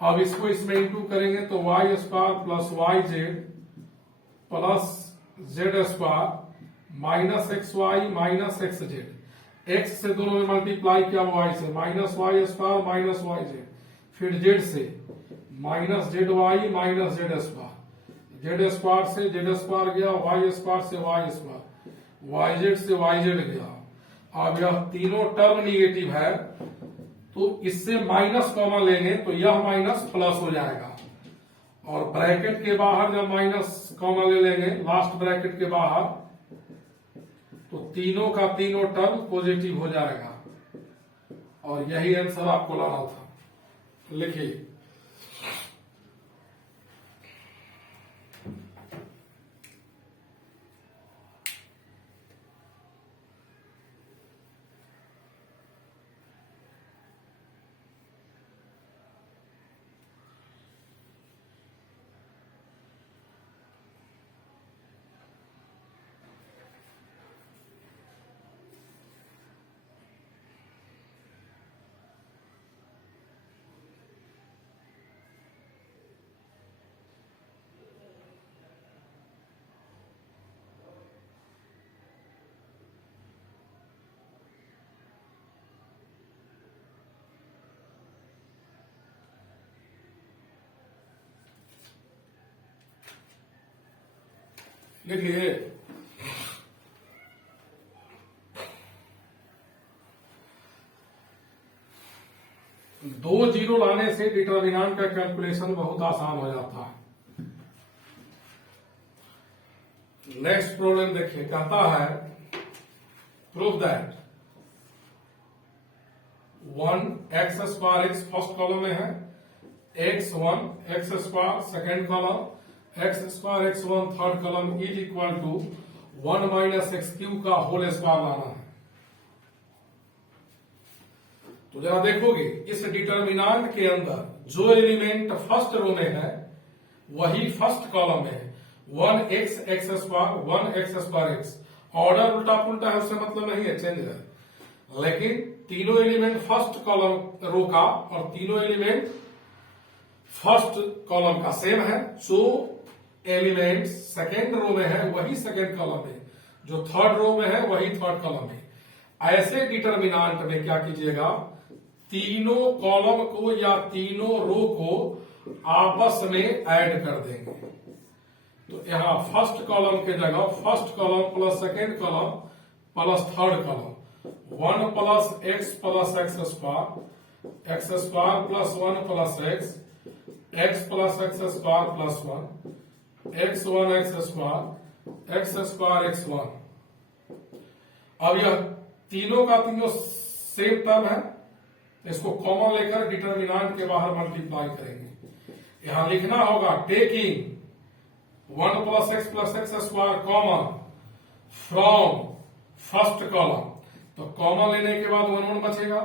अब इसको इसमें इंटू करेंगे तो Y square plus Y Z plus Z square minus X Y minus X Z, X से दोनों में मल्टीप्लाई किया वाई से, minus Y square minus Y Z, फिर जेड से minus Z y minus z square, Z square से जेड स्क्वायर गया, वाई स्क्वायर से वाई स्क्वायर, वाई जेड से वाई जेड गया। अब यह तीनों टर्म निगेटिव है तो इससे माइनस कॉमन लेंगे तो यह माइनस प्लस हो जाएगा, और ब्रैकेट के बाहर जब माइनस कॉमन ले लेंगे लास्ट ब्रैकेट के बाहर तो तीनों का तीनों टर्म पॉजिटिव हो जाएगा, और यही आंसर आपको लाना था। लिखिए, लिखिए से डिटर्मिनेंट का कैलकुलेशन बहुत आसान हो जाता है। नेक्स्ट प्रॉब्लम देखिए, कहता है prove that 1x square x first column में है, x1 x square second column, x square x1 third column is equal to 1 minus x cube का होल स्क्वायर लाना है। तो जरा देखोगे इस डिटर्मिनेंट के अंदर जो एलिमेंट फर्स्ट रो में है वही फर्स्ट कॉलम में है। 1x x square 1x square x, order उल्टा पुल्टा है उससे मतलब नहीं है, चेंज है, लेकिन तीनों एलिमेंट फर्स्ट कॉलम रो का और तीनों एलिमेंट फर्स्ट कॉलम का सेम है। जो एलिमेंट सेकेंड रो में है वही सेकेंड कॉलम में, जो थर्ड रो में है वही थर्ड कॉलम में। ऐसे डिटर्मिनेंट में क्या कीजिएगा, तीनों कॉलम को या तीनों रो को आपस में ऐड कर देंगे। तो यहां फर्स्ट कॉलम के जगह first column plus second column plus third column 1 plus x plus x square plus 1 plus x plus x square plus 1 x square x1। अब यह तीनों का तीनों सेम टर्म है, इसको कॉमन लेकर डिटर्मिनेंट के बाहर मल्टीप्लाई करेंगे। यहां लिखना होगा taking 1 plus x square common from first column. तो कॉमन लेने के बाद 1 बचेगा,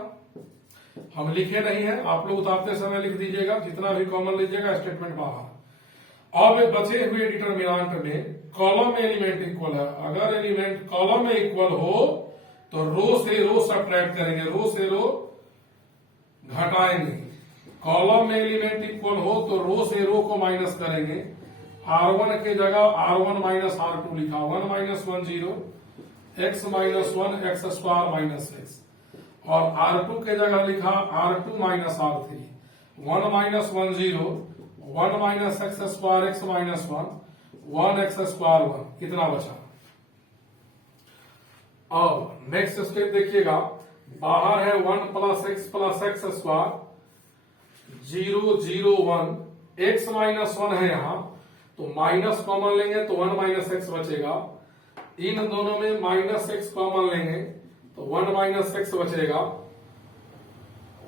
हम लिखे नहीं है, आप लोग उतारते समय लिख दीजिएगा, जितना भी कॉमन लीजिएगा स्टेटमेंट बाहर। अब बचे हुए डिटर्मिनेंट में कॉलम में एलिमेंट इक्वल है, अगर एलिमेंट कॉलम में इक्वल हो तो रो से रो सब्ट्रैक्ट करेंगे, रो से रो घटाएंगे। कॉलम में एलिमेंट इक्वल हो तो रो से रो को माइनस करेंगे, R1 के जगह R1 माइनस R2 लिखा, 1 minus 1 0 x minus 1 x square minus x, और R2 के जगह लिखा R2 minus R3, 1 minus 1 0 1 minus x square x minus 1 x square 1, कितना बचा। अब नेक्स्ट स्टेप देखिएगा, बाहर है 1 plus x square 0 0 1, x minus 1 है यहां, तो माइनस कॉमन लेंगे तो 1 माइनस एक्स बचेगा। इन दोनों में माइनस एक्स कॉमन लेंगे तो 1 माइनस एक्स बचेगा।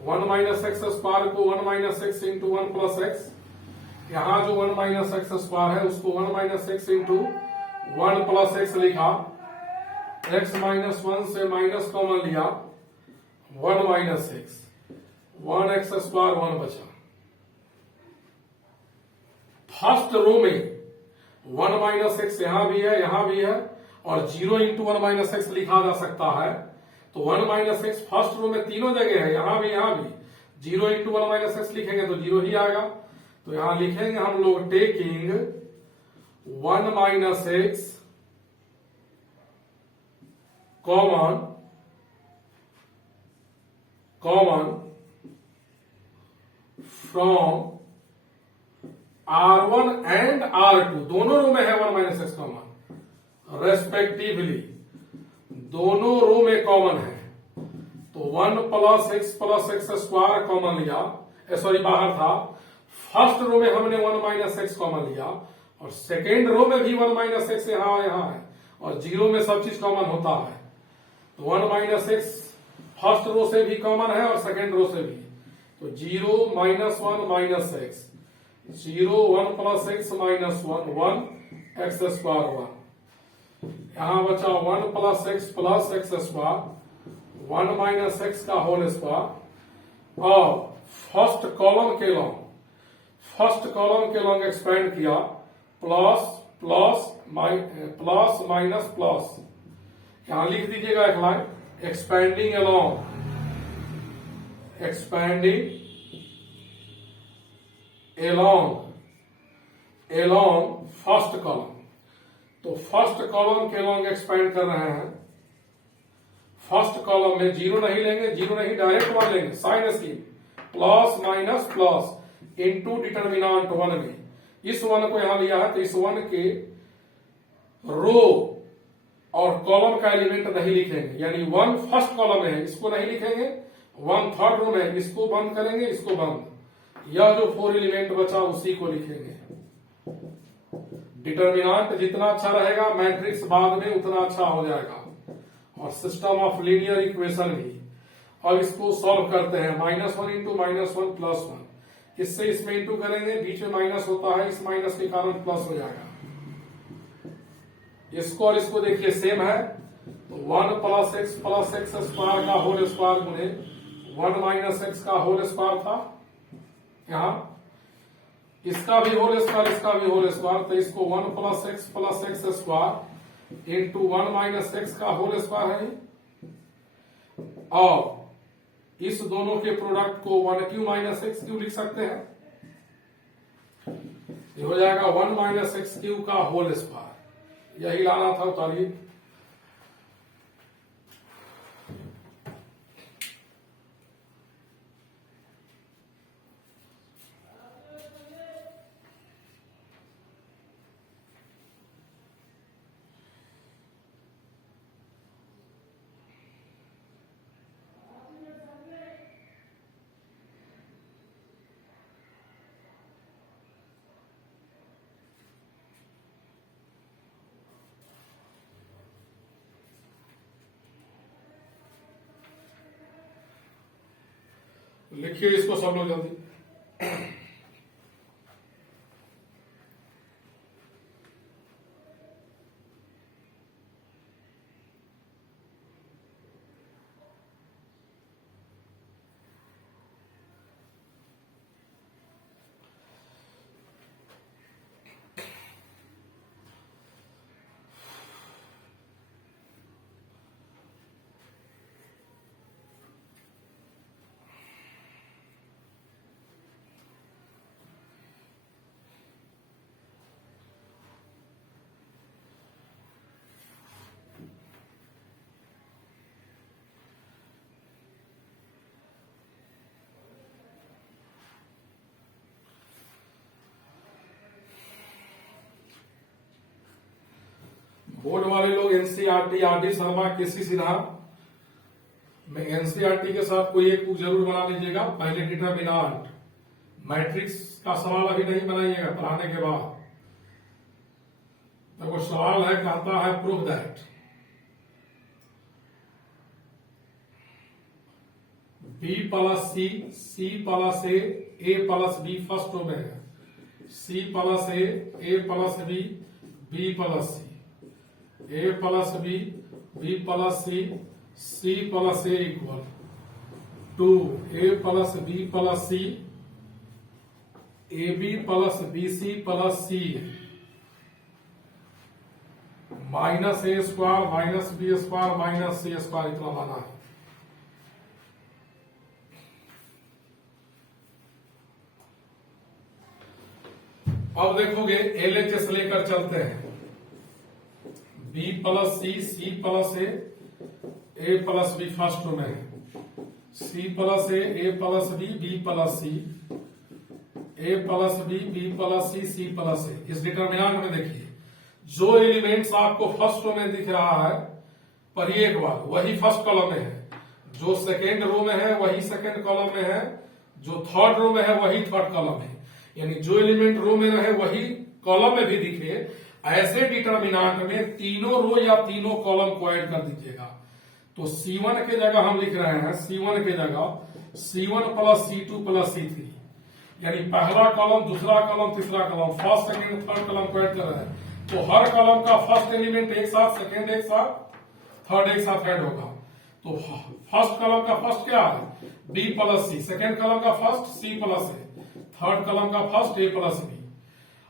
1 माइनस एक्स स्क्वायर को 1 minus x into 1 plus x, यहां जो 1 माइनस एक्स स्क्वायर है उसको 1 minus x into 1 plus x लिखा, एक्स माइनस 1 से माइनस कॉमन लिया, 1 माइनस एक्स, 1 एक्स स्क्वायर 1 बचा। फर्स्ट रो में 1 माइनस एक्स यहां भी है और 0 इंटू 1 माइनस एक्स लिखा जा सकता है। तो 1 माइनस एक्स फर्स्ट रो में तीनों जगह है, यहां भी 0 इंटू 1 माइनस एक्स लिखेंगे तो 0 ही आएगा। तो यहां लिखेंगे हम लोग taking 1 minus x common from R1 and R2, दोनों रो में है 1 माइनस एक्स कॉमन रेस्पेक्टिवली, दोनों रो में कॉमन है। तो 1 प्लस एक्स स्क्वायर कॉमन लिया, सॉरी बाहर था। फर्स्ट रो में हमने 1 माइनस एक्स कॉमन लिया और सेकेंड रो में भी 1 माइनस एक्स यहां है और 0 में सब चीज कॉमन होता है। तो 1 माइनस एक्स फर्स्ट रो से भी कॉमन है और सेकेंड रो से भी, तो 0 minus 1 minus x, 0 1 plus x minus 1 x square 1, यहां बचा 1 plus x square 1 minus X का होल स्क्वायर। और फर्स्ट कॉलम के लॉन्ग एक्सपेंड किया, प्लस माइनस प्लस, यहां लिख दीजिएगा एक line, expanding along first column. तो फर्स्ट कॉलम के लॉन्ग एक्सपेंड कर रहे हैं, फर्स्ट कॉलम में 0 नहीं लेंगे, 0 नहीं डायरेक्ट 1 लेंगे, sign scheme, plus minus plus into determinant 1 में, इस 1 को यहां लिया है तो इस 1 के रो और कॉलम का एलिमेंट नहीं लिखेंगे, यानी 1 फर्स्ट कॉलम में है इसको नहीं लिखेंगे, 1 थर्ड रो में है इसको बंद करेंगे, इसको बंद, यह जो 4 एलिमेंट बचा उसी को लिखेंगे। डिटर्मिनेंट जितना अच्छा रहेगा मैट्रिक्स बाद में उतना अच्छा हो जाएगा, और सिस्टम ऑफ लीनियर इक्वेशन भी। अब इसको सॉल्व करते हैं। -1 इंटू -1 प्लस 1, इससे इसमें इंटू करेंगे, बीच में माइनस होता है, इस माइनस के कारण प्लस हो जाएगा। इसको और इसको देखिए सेम है, तो 1 प्लस एक्स स्क्वायर का होल स्क्वायर गुणे 1 माइनस एक्स का होल स्क्वायर था यहां, इसका भी होल स्क्वायर, इसका भी होल स्क्वायर, तो इसको 1 plus x square into 1 minus X का होल स्क्वायर है, और इस दोनों के प्रोडक्ट को 1 क्यू माइनस एक्स क्यू लिख सकते हैं। ये हो जाएगा 1 माइनस एक्स क्यू का होल स्क्वायर। यही लाना था, उतारिए। लिखिए इसको सब लोग जल्दी। बोर्ड वाले लोग एनसीईआरटी, आरडी शर्मा, केसी सिन्हा में एनसीईआरटी के साथ कोई एक बुक जरूर बना लीजिएगा। पहले डिटर्मिनेंट मैट्रिक्स का सवाल अभी नहीं बनाइएगा, पढ़ाने के बाद। तो वो सवाल है, कहता है prove that b plus C plus A plus b, first row में है, c plus A plus B plus C, A plus B plus C plus a equal to a plus B plus C, a B plus B C plus c, minus a square minus B square minus C square, इतना लाना है। अब देखोगे एलएचएस लेकर चलते हैं। बी प्लस सी प्लस ए प्लस बी फर्स्ट में है, c plus A plus B plus C, A plus B plus C plus a. इस डिटर्मिनेंट में देखिए जो एलिमेंट्स आपको फर्स्ट रो में दिख रहा है, पढ़िए एक बार, वही फर्स्ट कॉलम में है, जो सेकेंड रो में है वही सेकेंड कॉलम में है, जो थर्ड रो में है वही थर्ड कॉलम में, यानी जो एलिमेंट रो में रहे वही कॉलम में भी दिखे। ऐसे डिटर्मिनेंट में तीनों रो या तीनों कॉलम को ऐड कर दीजिएगा। तो C1 के जगह हम लिख रहे हैं, C1 के जगह C1 plus C2 plus C3, यानी पहला कॉलम, दूसरा कॉलम, तीसरा column, first second third column को ऐड कर रहे हैं। तो हर कॉलम का फर्स्ट एलिमेंट एक साथ, सेकेंड एक साथ, थर्ड एक साथ ऐड होगा। तो फर्स्ट कॉलम का फर्स्ट क्या है, B plus c, second column का फर्स्ट C प्लस ए, थर्ड कॉलम का फर्स्ट A प्लस बी।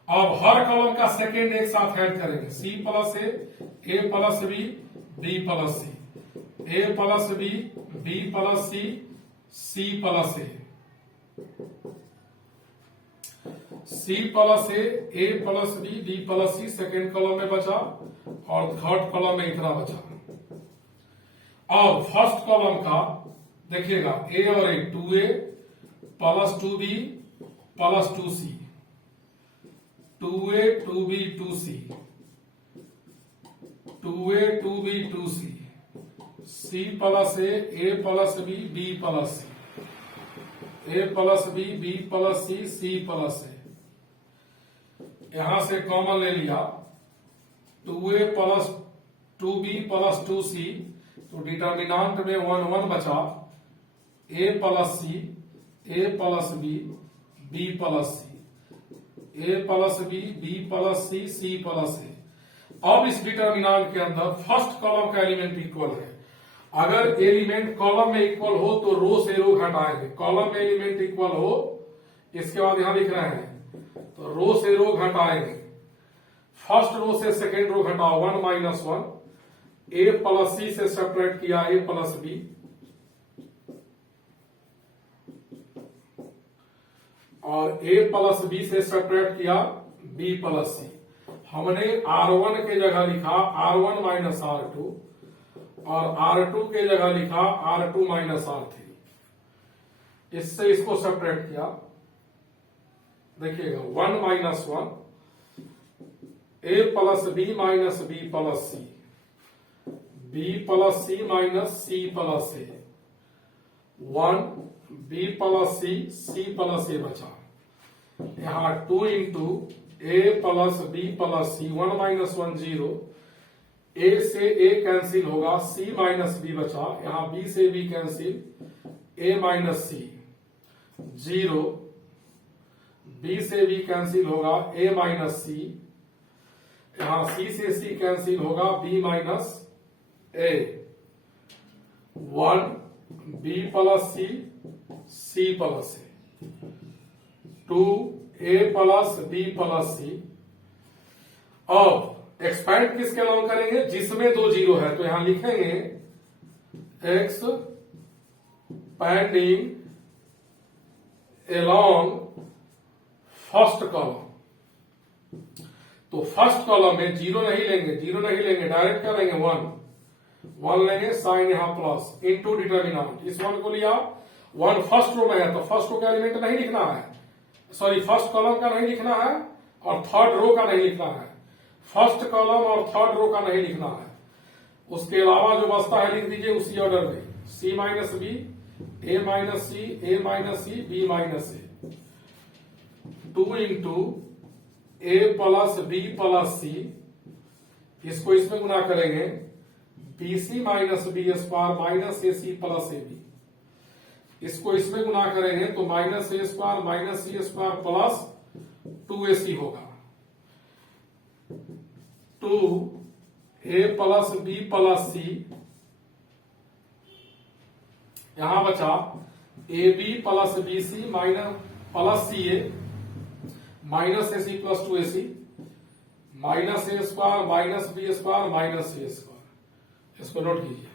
अब हर कॉलम का सेकेंड एक साथ ऐड करेंगे, C प्लस ए प्लस बी प्लस सी, ए प्लस बी प्लस सी प्लस ए, सी प्लस ए plus B plus c second column में बचा, और थर्ड कॉलम में इतना बचा। अब फर्स्ट कॉलम का देखिएगा, ए और a 2A plus 2B plus 2C, 2A 2B 2C, 2A 2B 2C, C plus A plus B plus C. A plus B plus C plus a. यहां से कॉमन ले लिया 2a plus 2b plus 2c, तो डिटर्मिनांट में 1 1 बचा, a plus c, a plus B plus c, a plus B plus C plus a. अब इस डिटर्मिनांट के अंदर फर्स्ट कॉलम का एलिमेंट इक्वल है। अगर एलिमेंट कॉलम में इक्वल हो तो रो से रो घटाएंगे, कॉलम में एलिमेंट इक्वल हो, इसके बाद यहां लिख रहे हैं तो रो से रो घटाएंगे। फर्स्ट रो से सेकेंड रो घटाओ, 1 माइनस 1, ए प्लस सी से सेपरेट किया ए प्लस बी, और ए प्लस बी से सेपरेट किया बी प्लस सी। हमने R1 के जगह लिखा R1 माइनस R2 और R2 के जगह लिखा R2 माइनस R3। इससे इसको सेपरेट किया, देखिएगा 1 minus 1, a plus b minus b plus C, B plus c minus c plus a, 1 B plus C plus a बचा। यहां 2 into A plus B plus c, 1 minus 1 0, a से ए कैंसिल होगा, सी माइनस बी बचा, यहां बी से बी कैंसिल, ए माइनस सी 0, बी से बी कैंसिल होगा, ए माइनस सी, यहां सी से सी कैंसिल होगा, B minus A, 1 B plus C plus A, 2 a plus B plus सी। अब एक्सपैंड किसके अलाउंग करेंगे, जिसमें 2 जीरो है, तो यहां लिखेंगे x pending along first column. तो फर्स्ट कॉलम में जीरो नहीं लेंगे, डायरेक्ट क्या लेंगे 1 लेंगे, साइन यहां प्लस इनटू डिटर्मिनेंट। इस 1 को लिया, 1 फर्स्ट रो में है तो फर्स्ट रो का एलिमेंट नहीं लिखना है, सॉरी फर्स्ट कॉलम का नहीं लिखना है और थर्ड रो का नहीं लिखना है, फर्स्ट कॉलम और थर्ड रो का नहीं लिखना है। उसके अलावा जो बचता है लिख दीजिए उसी ऑर्डर में, c minus b, a minus C, A minus C, B minus a, 2 into A plus B plus c, इसको इसमें गुना करेंगे, b C minus B square minus a C plus A b, इसको इसमें गुना करेंगे तो minus a square minus C square plus 2ac होगा, 2 a plus B plus c, यहां बचा a B plus B C minus plus C A minus a C plus 2ac, minus a square minus B square minus C square. इसको नोट कीजिए।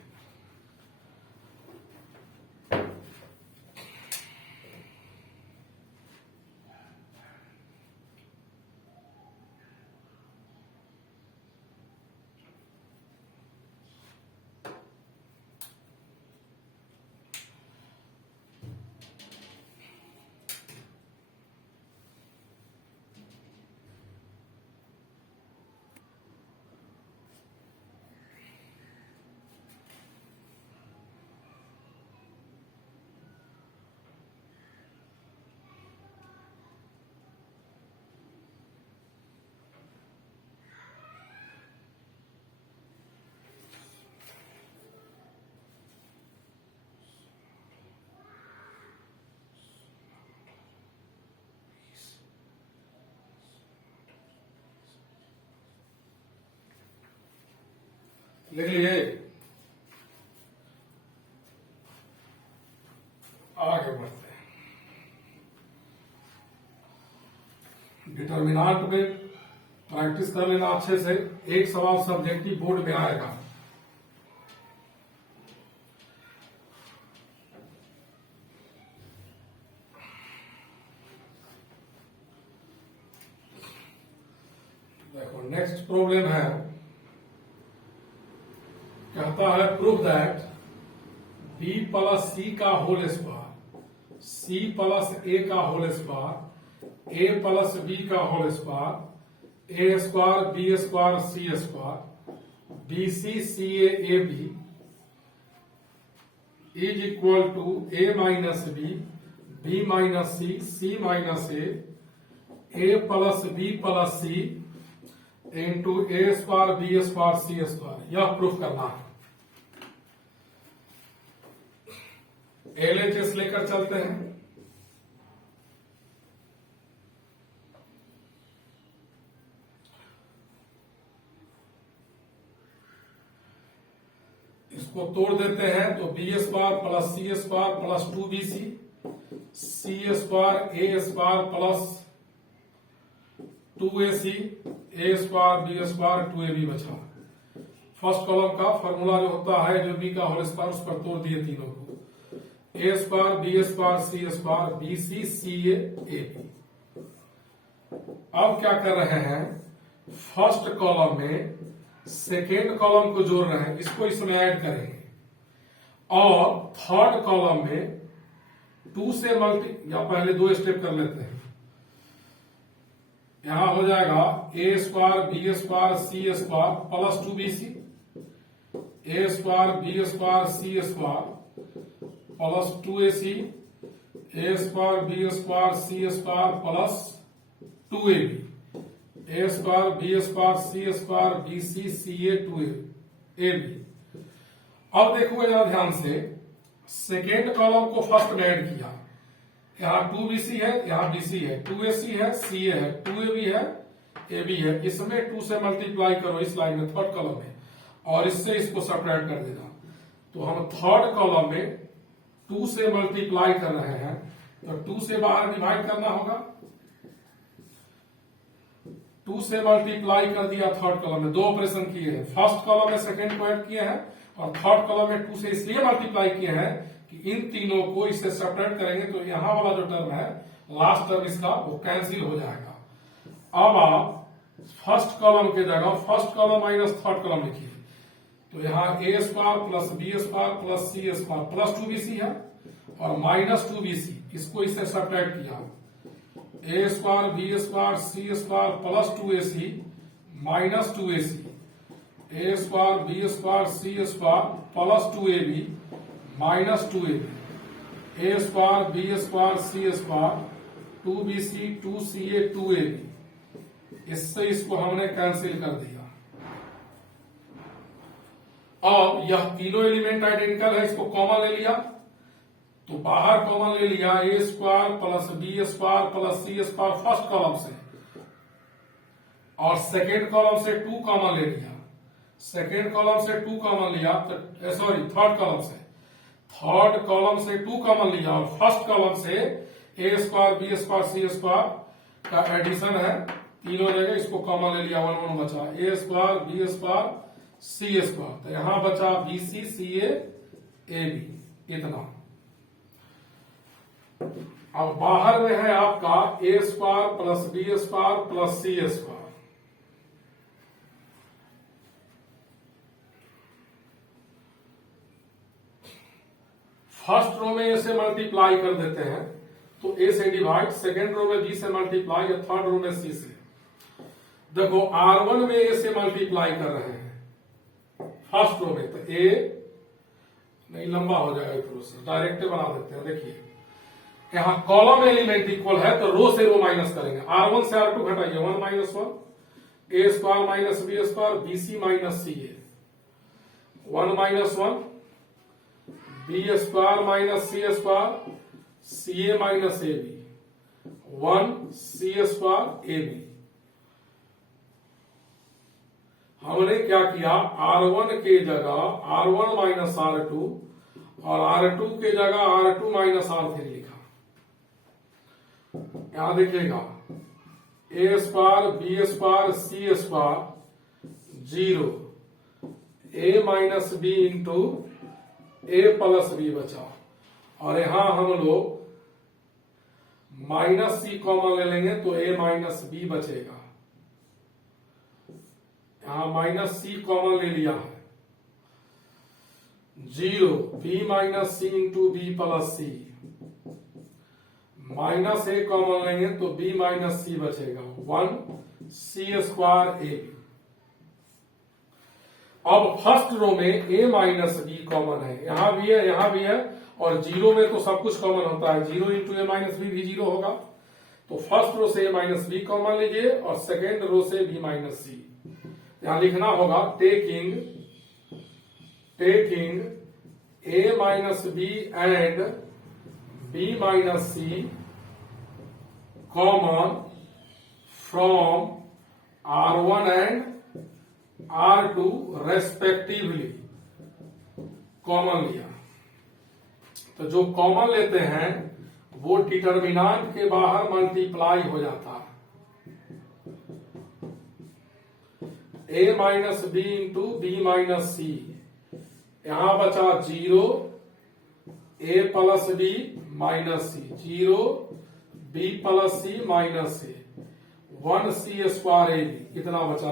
लिख लिए, आगे बढ़ते हैं। डिटर्मिनेंट में प्रैक्टिस कर लेना अच्छे से, एक सवाल सब्जेक्टिव बोर्ड में आएगा। देखो नेक्स्ट प्रॉब्लम है, कहता है prove that b plus c का whole square, c plus a का whole square, a plus b का whole square, a square B square C square, B c a b is equal to a minus b b minus C minus a plus B plus c into A square B square C square, यह प्रूफ करना है। एलएचएस लेकर चलते हैं। इसको तोड़ देते हैं तो B square plus C square plus 2bc, C square a square plus 2ac, a square B square 2ab बचा। फर्स्ट कॉलम का फॉर्मूला जो होता है जो बी का होल स्क्वायर उस पर तोड़ दिए तीनों को, a square B square C square B c c a b. अब क्या कर रहे हैं, फर्स्ट कॉलम में सेकेंड कॉलम को जोड़ रहे हैं, इसको इसमें ऐड करेंगे और थर्ड कॉलम में 2 से मल्टी, या पहले 2 स्टेप कर लेते हैं। यहां हो जाएगा A square B square C square plus 2bc, A square B square C square plus 2ac, a square B square C square plus 2ab, a square B square C square B c c A 2ab। अब देखो जरा ध्यान से, सेकेंड कॉलम को फर्स्ट में ऐड किया, यहाँ 2bc है, यहाँ bc है, 2ac है, ca है, 2ab है, ab है, इसमें 2 से मल्टीप्लाई करो इस लाइन में थर्ड कॉलम में, और इससे इसको सब्ट्रैक्ट कर देना। तो हम थर्ड कॉलम में 2 से मल्टीप्लाई कर रहे हैं, तो 2 से बाहर डिवाइड करना होगा, 2 से मल्टीप्लाई कर दिया थर्ड कॉलम में, 2 ऑपरेशन किए हैं, फर्स्ट कॉलम में सेकेंड को ऐड किए हैं और थर्ड कॉलम में 2 से इसलिए मल्टीप्लाई किए हैं कि इन तीनों को इससे सब्ट्रैक्ट करेंगे तो यहां वाला जो टर्म है लास्ट टर्म इसका वो कैंसिल हो जाएगा। अब आप फर्स्ट कॉलम के जगह first column minus third column लिखिए, तो यहाँ a square plus B square plus C square plus 2bc है और माइनस 2bc, इसको इससे सब्ट्रैक्ट किया, a square B square C square plus 2ac minus 2ac, a square B square C square plus 2ab minus 2ab, a square B square C square 2bc 2ca 2ab, इससे इसको हमने कैंसिल कर दिया। अब यह तीनों एलिमेंट आइडेंटिकल है, इसको कॉमन ले लिया, तो बाहर कॉमन ले लिया a square plus B square plus C square first column से, और सेकेंड कॉलम से 2 कॉमन ले लिया, सेकेंड कॉलम से 2 कॉमन लिया, तो सॉरी थर्ड कॉलम से 2 कॉमन लिया और फर्स्ट कॉलम से ए स्क्वायर बी स्क्वायर सी स्क्वायर का एडिशन है तीनों जगह, इसको कॉमन ले लिया, 1 1 बचा, ए स्क्वायर बी स्क्वायर सी स्क्वायर, तो यहां बचा B c c a b, इतना। अब बाहर में है आपका a square plus B square plus C square, first row में ए से मल्टीप्लाई कर देते हैं तो ए से डिवाइड, सेकेंड रो में बी से मल्टीप्लाई या थर्ड रो में सी से। देखो R1 में ए से मल्टीप्लाई कर रहे हैं फर्स्ट रो में, तो ए नहीं लंबा हो जाएगा प्रोसेस, डायरेक्ट बना देते हैं। देखिए यहां कॉलम एलिमेंट इक्वल है तो रो से रो माइनस करेंगे, R1 से R2 घटाइए, 1 minus 1, A square minus B square bc minus C a, 1 minus 1, b square minus C square C A minus a b, 1 C square a b. हमने क्या किया, R1 के जगह R1 माइनस R2 और R2 के जगह R2 माइनस R3 लिखा। यहां देखिएगा ए स्क्वायर बी स्क्वायर सी स्क्वायर 0, ए माइनस बी इंटू ए प्लस बी बचा, और यहां हम लोग माइनस सी कॉमन ले लेंगे तो ए माइनस बी बचेगा, यहां माइनस सी कॉमन ले लिया है, 0 बी माइनस सी into b plus c, minus ए कॉमन लेंगे तो बी माइनस सी बचेगा, 1 सी स्क्वायर ए बी। अब फर्स्ट रो में a माइनस बी कॉमन है, यहां भी है यहां भी है, और जीरो में तो सब कुछ कॉमन होता है, zero into A minus B भी जीरो होगा। तो फर्स्ट रो से a माइनस बी कॉमन लीजिए और सेकेंड रो से b माइनस सी। यहां लिखना होगा taking a minus B and b minus C common from R1 and R2 respectively. Common लिया तो जो कॉमन लेते हैं वो डिटर्मिनांट के बाहर मल्टीप्लाई हो जाता है, a minus B into B minus c. यहां बचा zero, a plus b minus c, zero b plus c minus c, 1c square a b, इतना बचा।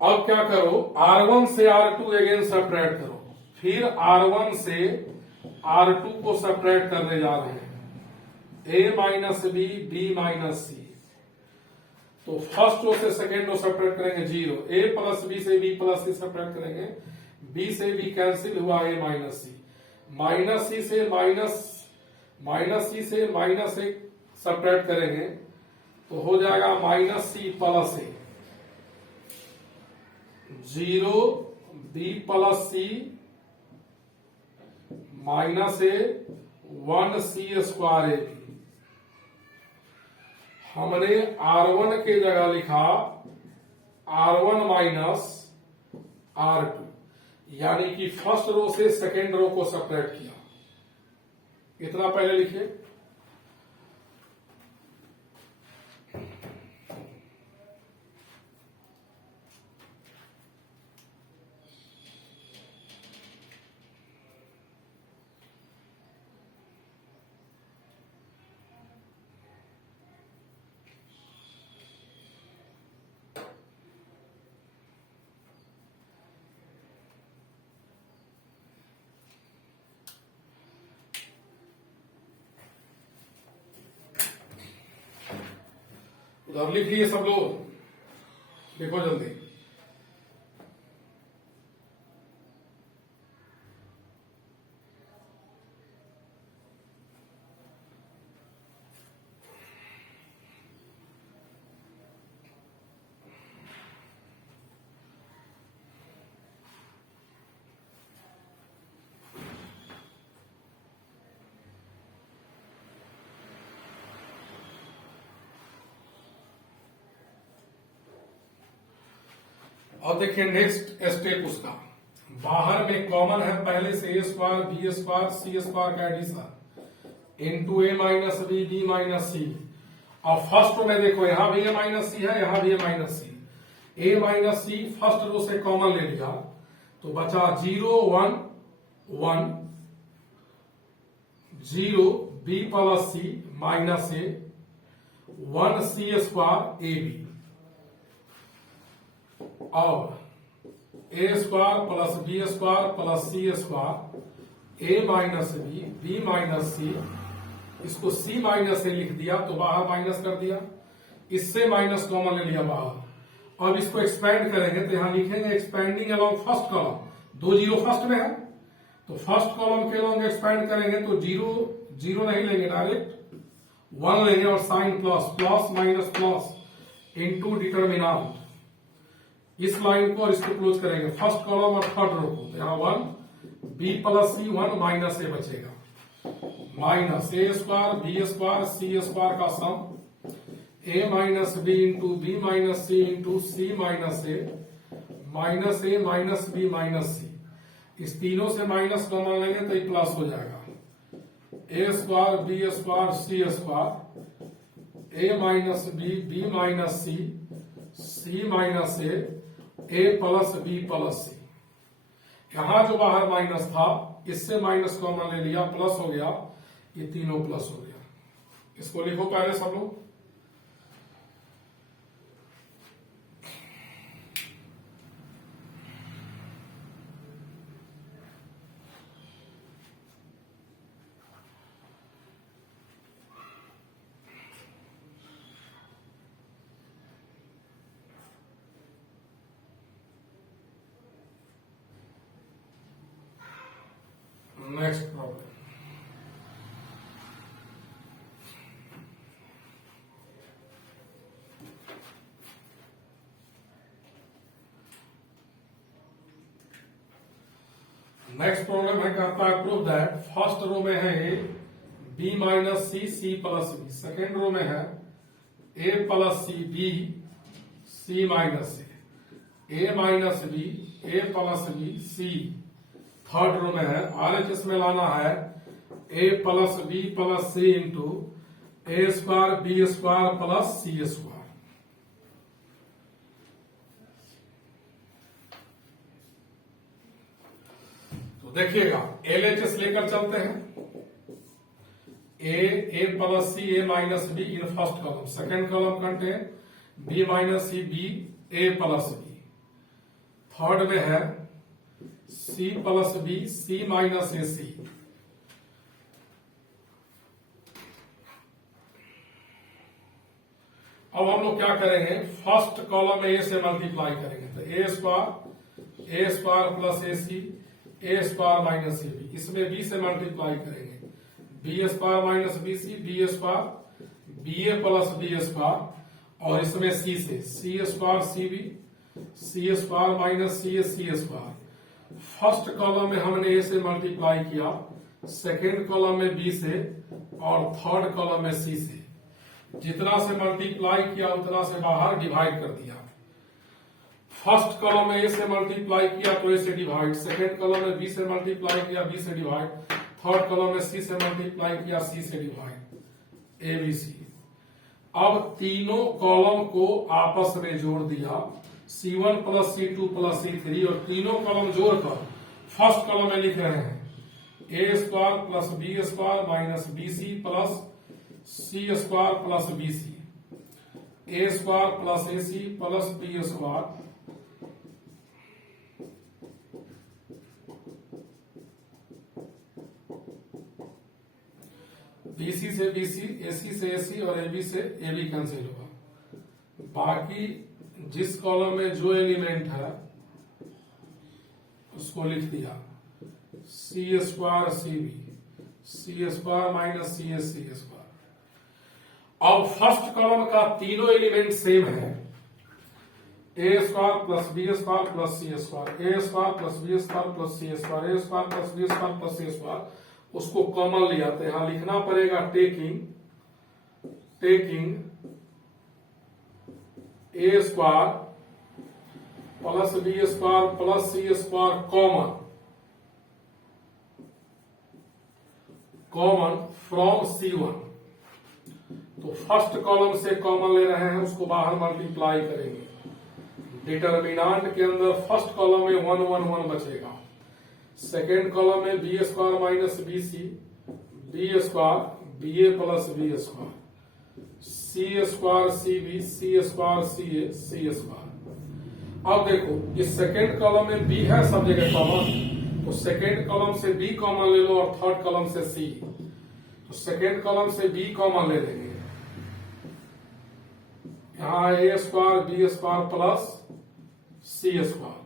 अब क्या करो, R1 से R2 अगेन सब्ट्रैक्ट करो, फिर R1 से R2 को सब्ट्रैक्ट करने जा रहे हैं, a minus b b minus c. तो फर्स्ट रो से सेकेंड रो सब्ट्रैक्ट करेंगे जीरो, a प्लस बी से b प्लस सी सब्ट्रैक्ट करेंगे, b से b कैंसिल हुआ, a minus C, minus c से माइनस एक सब्ट्रैक्ट करेंगे तो हो जाएगा minus c plus a, zero b plus c minus a, 1c square a b. हमने R1 के जगह लिखा R1 माइनस R2, यानी कि फर्स्ट रो से सेकेंड रो को सब्ट्रैक्ट किया, इतना पहले लिखिए। उधर लिख लिए सब लोग, देखो जल्दी। और देखिए नेक्स्ट स्टेप उसका, बाहर में कॉमन है पहले से ए स्क्वायर बी स्क्वायर सी स्क्वायर का addition into A minus b b minus सी। और फर्स्ट रो में देखो यहां भी ए माइनस सी है, यहां भी a minus C, A minus c first row से कॉमन ले लिया तो बचा zero 1 1, zero b plus c minus a, 1c square a b. अब a square plus B square plus C square, a minus b b minus c, इसको सी माइनस से लिख दिया तो बाहर माइनस कर दिया, इससे माइनस कॉमन ले लिया बाहर। अब इसको एक्सपेंड करेंगे तो यहां लिखेंगे एक्सपेंडिंग अलोंग फर्स्ट कॉलम, दो जीरो फर्स्ट में है तो फर्स्ट कॉलम के अलोंग एक्सपेंड करेंगे तो जीरो जीरो नहीं लेंगे, डायरेक्ट 1 लेंगे और sign plus plus minus plus into determinant, इस लाइन को और इसको क्लोज करेंगे फर्स्ट कॉलम और थर्ड रो को। तो यहां 1 B plus c 1 minus a बचेगा, minus a square B square C square का sum, a minus B into B minus C into C minus A minus B minus c. इस तीनों से माइनस कॉमन लेंगे तो ये प्लस हो जाएगा, A square B square C square, a minus b b minus c C minus a plus B plus c. यहां जो बाहर माइनस था इससे माइनस कॉमन ले लिया, प्लस हो गया, ये तीनों प्लस हो गया। इसको लिखो पहले सब लोग। नेक्स्ट प्रॉब्लम है, कहता है प्रूव दैट फर्स्ट रो में है A B minus c C plus b, second row में है a plus C b C minus A minus b a plus B c, third row में है RHS में लाना है a plus B plus c into A square B square plus C square. तो देखिएगा LHS लेकर चलते हैं, ए plus C A minus b in first column, second column contain b minus C b a plus b, third में है c plus B C minus a c. अब हम लोग क्या करेंगे, फर्स्ट कॉलम में ए से मल्टीप्लाई करेंगे, तो a square plus a square minus a b, इसमें बी से मल्टीप्लाई करेंगे, B square minus B C, B square b a plus B square, और इसमें सी से सी स्क्वायर सी बी सी स्क्वायर माइनस सी स्क्वायर। फर्स्ट कॉलम में हमने ए से मल्टीप्लाई किया, सेकेंड कॉलम में बी से, और थर्ड कॉलम में सी से। जितना से मल्टीप्लाई किया उतना से बाहर डिवाइड कर दिया। फर्स्ट कॉलम में ए से मल्टीप्लाई किया तो ए से डिवाइड, सेकेंड कॉलम में बी से मल्टीप्लाई किया बी से डिवाइड, थर्ड कॉलम में सी से मल्टीप्लाई किया सी से डिवाइड, ए बी सी। अब तीनों कॉलम को आपस में जोड़ दिया, C1 plus C2 plus C3, और तीनों कॉलम जोड़कर फर्स्ट कॉलम में लिख रहे हैं a square plus B square minus B C plus C square plus B c, A square plus A C plus B square, b c से बीसी, एसी से एसी, और एबी से एबी कैंसिल होगा। बाकी जिस कॉलम में जो एलिमेंट है उसको लिख दिया, सी स्क्वायर सी बी सी स्क्वायर माइनस सी स्क्वायर। अब फर्स्ट कॉलम का तीनों एलिमेंट सेम है, a square plus B square plus C square, a square plus B square plus C square, a square plus B square plus C square. उसको कॉमन ले आते हैं, यहां लिखना पड़ेगा taking a square plus B square plus C square common from C1। तो फर्स्ट कॉलम से कॉमन ले रहे हैं, उसको बाहर मल्टीप्लाई करेंगे। डिटर्मिनांट के अंदर फर्स्ट कॉलम में 1 1 1 बचेगा, सेकेंड कॉलम में b square minus B C, B square b a plus B square, C square c b C square C a c square. अब देखो इस सेकेंड कॉलम में बी है सब जगह कॉमन, तो सेकेंड कॉलम से बी कॉमन ले लो और थर्ड कॉलम से सी, तो सेकेंड कॉलम से बी कॉमन ले लेंगे। यहां ए स्क्वायर बी स्क्वायर प्लस सी स्क्वायर,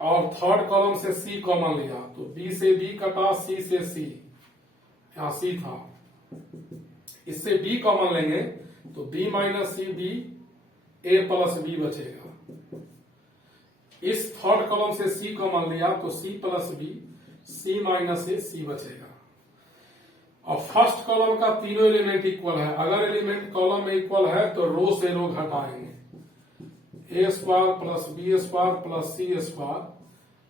और थर्ड कॉलम से सी कॉमन लिया, तो बी से बी कटा, सी से सी, यहां सी था, इससे बी कॉमन लेंगे तो b minus C b a plus b बचेगा। इस थर्ड कॉलम से सी कॉमन लिया तो c plus B C minus a c बचेगा। और फर्स्ट कॉलम का तीनों एलिमेंट इक्वल है, अगर एलिमेंट कॉलम में इक्वल है तो रो से रो घटाएंगे, a square plus B square plus C square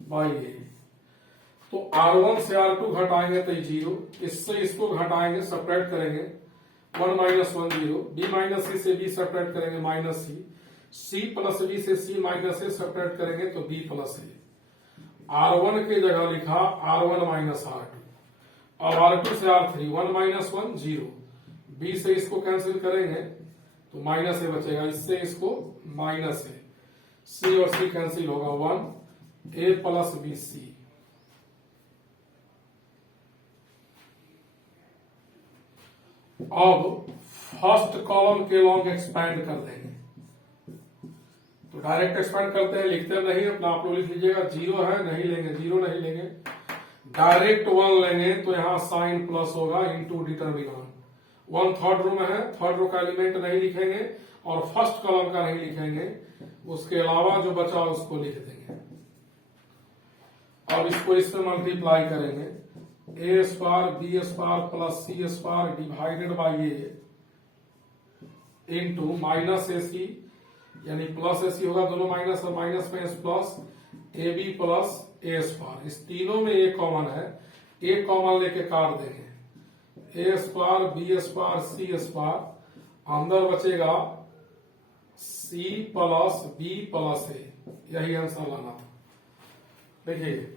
by a. तो R1 से R2 घटाएंगे तो 0, इससे इसको घटाएंगे सपरेट करेंगे 1 माइनस 1 0, बी माइनस सी से बी सपरेट करेंगे माइनस सी, सी प्लस बी से सी माइनस ए सपरेट करेंगे तो बी प्लस ए। R1 की जगह लिखा R1 माइनस R2, और R2 से R3 1 माइनस 1 0, बी से इसको कैंसिल करेंगे तो माइनस ए बचेगा, इससे इसको माइनस ए, सी और सी कैंसिल होगा 1 ए प्लस बी सी। अब फर्स्ट कॉलम के लॉन्ग एक्सपैंड कर देंगे, तो डायरेक्ट एक्सपैंड करते हैं, लिखते नहीं अपना, आप लोग लिख लीजिएगा। 0 है नहीं लेंगे, 0 नहीं लेंगे, डायरेक्ट 1 लेंगे तो यहां साइन प्लस होगा into determinant, one third row में है, थर्ड रो का एलिमेंट नहीं लिखेंगे और फर्स्ट कॉलम का नहीं लिखेंगे, उसके अलावा जो बचा उसको लिख देंगे। अब इसको इससे मल्टीप्लाई करेंगे, a square B square plus C square divided by a into minus a c, यानी प्लस ए सी होगा, दोनों माइनस और माइनस में plus A B plus a square. इस तीनों में ए कॉमन है, ए कॉमन लेके काट देंगे, ए स्क्वायर बी स्क्वायर सी स्क्वायर, अंदर बचेगा सी प्लस बी प्लस ए, यही आंसर लाना था। देखिए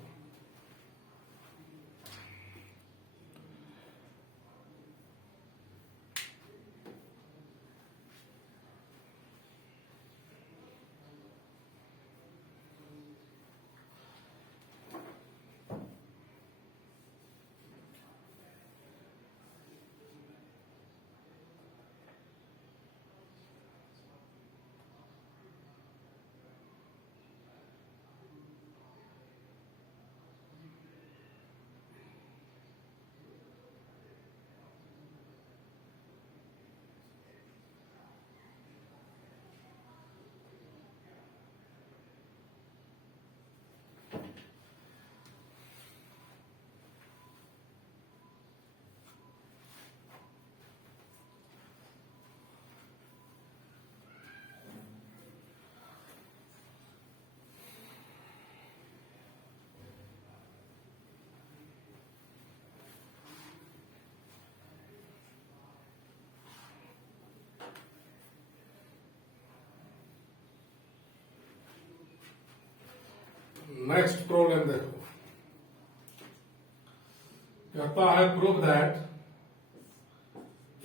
नेक्स्ट प्रॉब्लम देखो, कहता है प्रूव दैट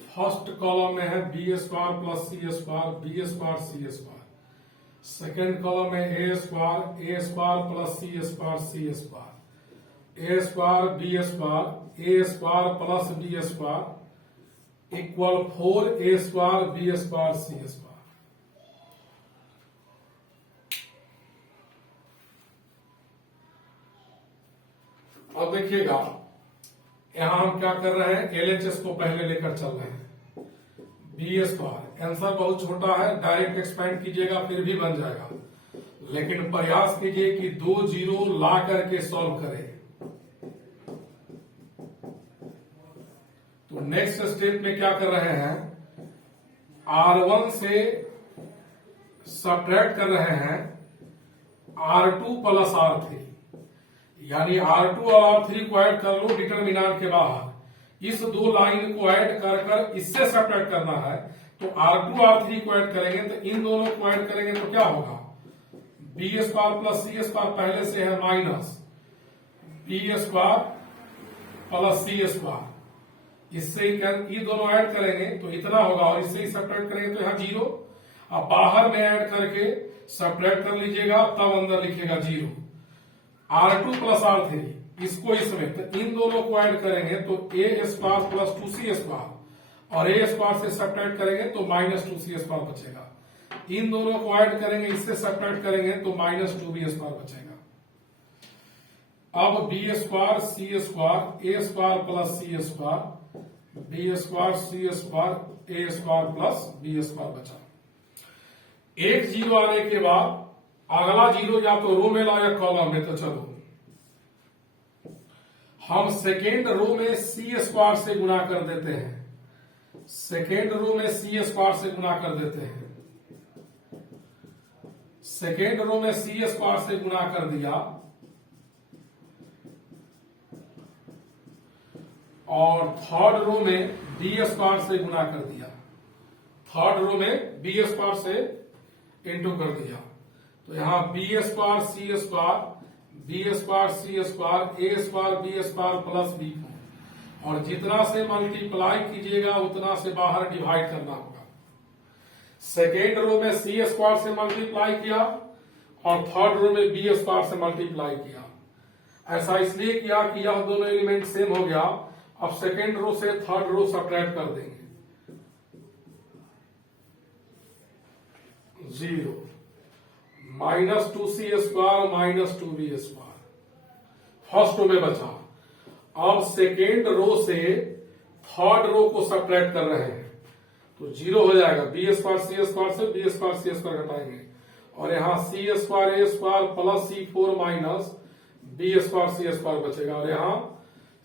फर्स्ट कॉलम में है बी स्क्वायर प्लस सी स्क्वायर बी स्क्वायर सी स्क्वायर, सेकेंड कॉलम में a square plus C square a square B square a square plus B square equal 4 a square B square C square. अब देखिएगा यहां हम क्या कर रहे हैं, एलएचएस को पहले लेकर चल रहे हैं। बी स्क्वायर आंसर बहुत छोटा है, डायरेक्ट एक्सपेंड कीजिएगा फिर भी बन जाएगा, लेकिन प्रयास कीजिए कि 2 जीरो ला करके सॉल्व करें। तो नेक्स्ट स्टेप में क्या कर रहे हैं, R1 से सब्ट्रैक्ट कर रहे हैं R2 प्लस R3, यानी R2 और R3 को ऐड कर लो डिटरमिनेंट के बाहर। इस दो लाइन को ऐड कर कर इससे सब्ट्रैक्ट करना है, तो R2 R3 को ऐड करेंगे तो इन दोनों को ऐड करेंगे तो क्या होगा, बी स्क्वायर प्लस सी स्क्वायर पहले से है माइनस बी स्क्वायर प्लस सी स्क्वायर, इससे ये दोनों ऐड करेंगे तो इतना होगा और इससे ही सब्ट्रैक्ट करेंगे तो यहाँ जीरो। अब बाहर में ऐड करके सब्ट्रैक्ट कर लीजिएगा, तब अंदर लिखिएगा जीरो। R2 प्लस R3 इसको इसमें, तो इन दोनों को ऐड करेंगे तो a square plus 2c square और ए स्क्वायर से सब्ट्रैक्ट करेंगे तो माइनस 2c स्क्वायर बचेगा। इन दोनों को ऐड करेंगे, इससे सब्ट्रैक्ट करेंगे तो माइनस 2b स्क्वायर बचेगा। अब B square C square a square plus C square B square C square a square plus B square बचा। एक जीरो आने के बाद अगला जीरो या तो रो में ला या कॉलम में, तो चलो हम सेकेंड रो में सी स्क्वायर से गुणा कर देते हैं, सेकेंड रो में सी स्क्वायर से गुणा कर देते हैं, सेकेंड रो में सी स्क्वायर से गुणा कर दिया और थर्ड रो में बी स्क्वायर से गुणा कर दिया, थर्ड रो में बी स्क्वायर से इंटू कर दिया। तो यहां b square C square B square C square a square B square plus b, और जितना से मल्टीप्लाई कीजिएगा उतना से बाहर डिवाइड करना होगा। सेकेंड रो में सी स्क्वायर से मल्टीप्लाई किया और थर्ड रो में बी स्क्वायर से मल्टीप्लाई किया। ऐसा इसलिए किया कि यह दोनों एलिमेंट सेम हो गया। अब सेकेंड रो से थर्ड रो सब्ट्रैक्ट कर देंगे, zero minus 2c square minus 2b square first row में बचा। अब सेकेंड रो से थर्ड रो को सब्ट्रैक्ट कर रहे हैं तो 0 हो जाएगा। बी स्क्वायर सी स्क्वायर से बी स्क्वायर सी स्क्वायर घटाएंगे और यहाँ c square a square plus C4 minus B square C square बचेगा और यहाँ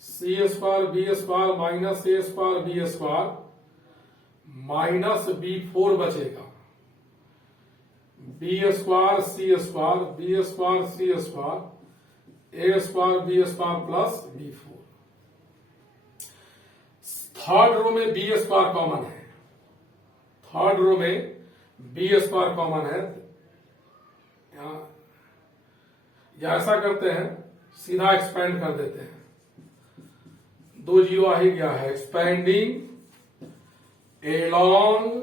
c square B square minus a square B square minus B4 बचेगा। B square C square B square C square a square B square plus B4। Third row में बी स्क्वायर कॉमन है, थर्ड रो में बी स्क्वायर कॉमन है। या ऐसा करते हैं, सीधा एक्सपेंड कर देते हैं, 2 जीरो आ ही गया है। एक्सपेंडिंग एलॉन्ग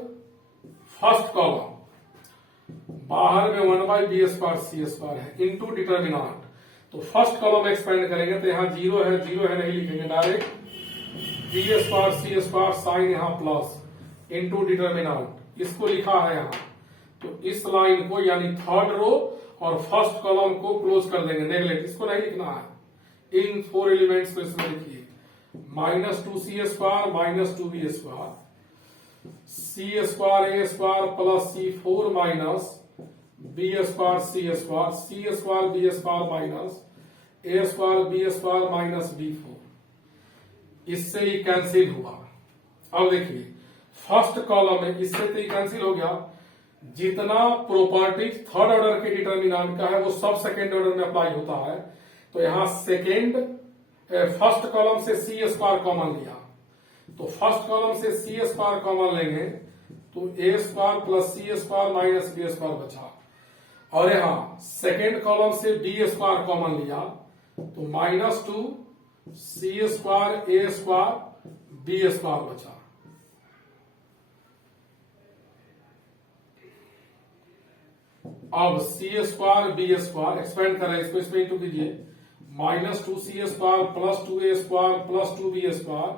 फर्स्ट कॉलम, बाहर में 1 by b square C square है इनटू डिटर्मिनांट। तो फर्स्ट कॉलम एक्सपेंड करेंगे तो यहाँ 0 है, 0 है नहीं लिखेंगे, डायरेक्ट बी स्क्वायर सी स्क्वायर साइन यहाँ प्लस इनटू डिटर्मिनांट, इसको लिखा है यहाँ। तो इस लाइन को यानी थर्ड रो और फर्स्ट कॉलम को क्लोज कर देंगे, नेगलेक्ट, इसको नहीं लिखना है। इन 4 एलिमेंट्स को इसमें लिखिए, -2c square minus 2b square C square a square plus C4 minus B square C square C square B square minus a square B square minus B4। इससे ही कैंसिल हुआ। अब देखिए फर्स्ट कॉलम में इससे तो ही कैंसिल हो गया, जितना प्रॉपर्टी थर्ड ऑर्डर के डिटर्मिनेंट का है वो सब सेकेंड ऑर्डर में अप्लाई होता है। तो यहां सेकेंड फर्स्ट कॉलम से सी स्क्वायर कॉमन लिया, तो फर्स्ट कॉलम से सी स्क्वायर कॉमन लेंगे तो a square plus C square minus B square बचा। और यहां सेकेंड कॉलम से बी स्क्वायर कॉमन लिया तो -2 सी square a square B square बचा। अब सी स्क्वायर बी स्क्वायर एक्सपेंड करें, इसको इसमें इंटू कीजिए, -2c square plus 2a square plus 2b square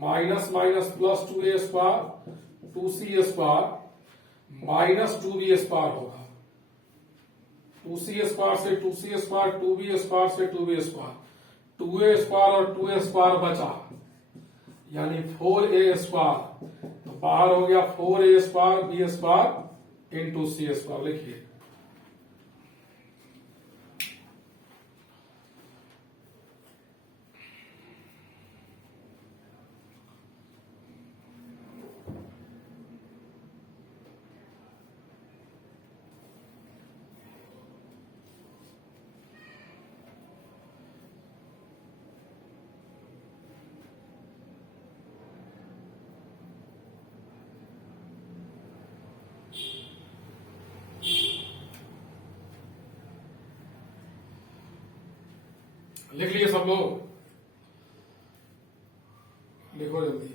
minus minus plus 2a square 2c square minus 2b square होगा। 2c स्क्वायर से 2c स्क्वायर 2b स्क्वायर से 2b स्क्वायर 2a स्क्वायर और 2a स्क्वायर बचा यानी 4a स्क्वायर। तो बाहर हो गया 4a square B square into c square. लिखिए लिख लिए सब लोग, लिखो जल्दी।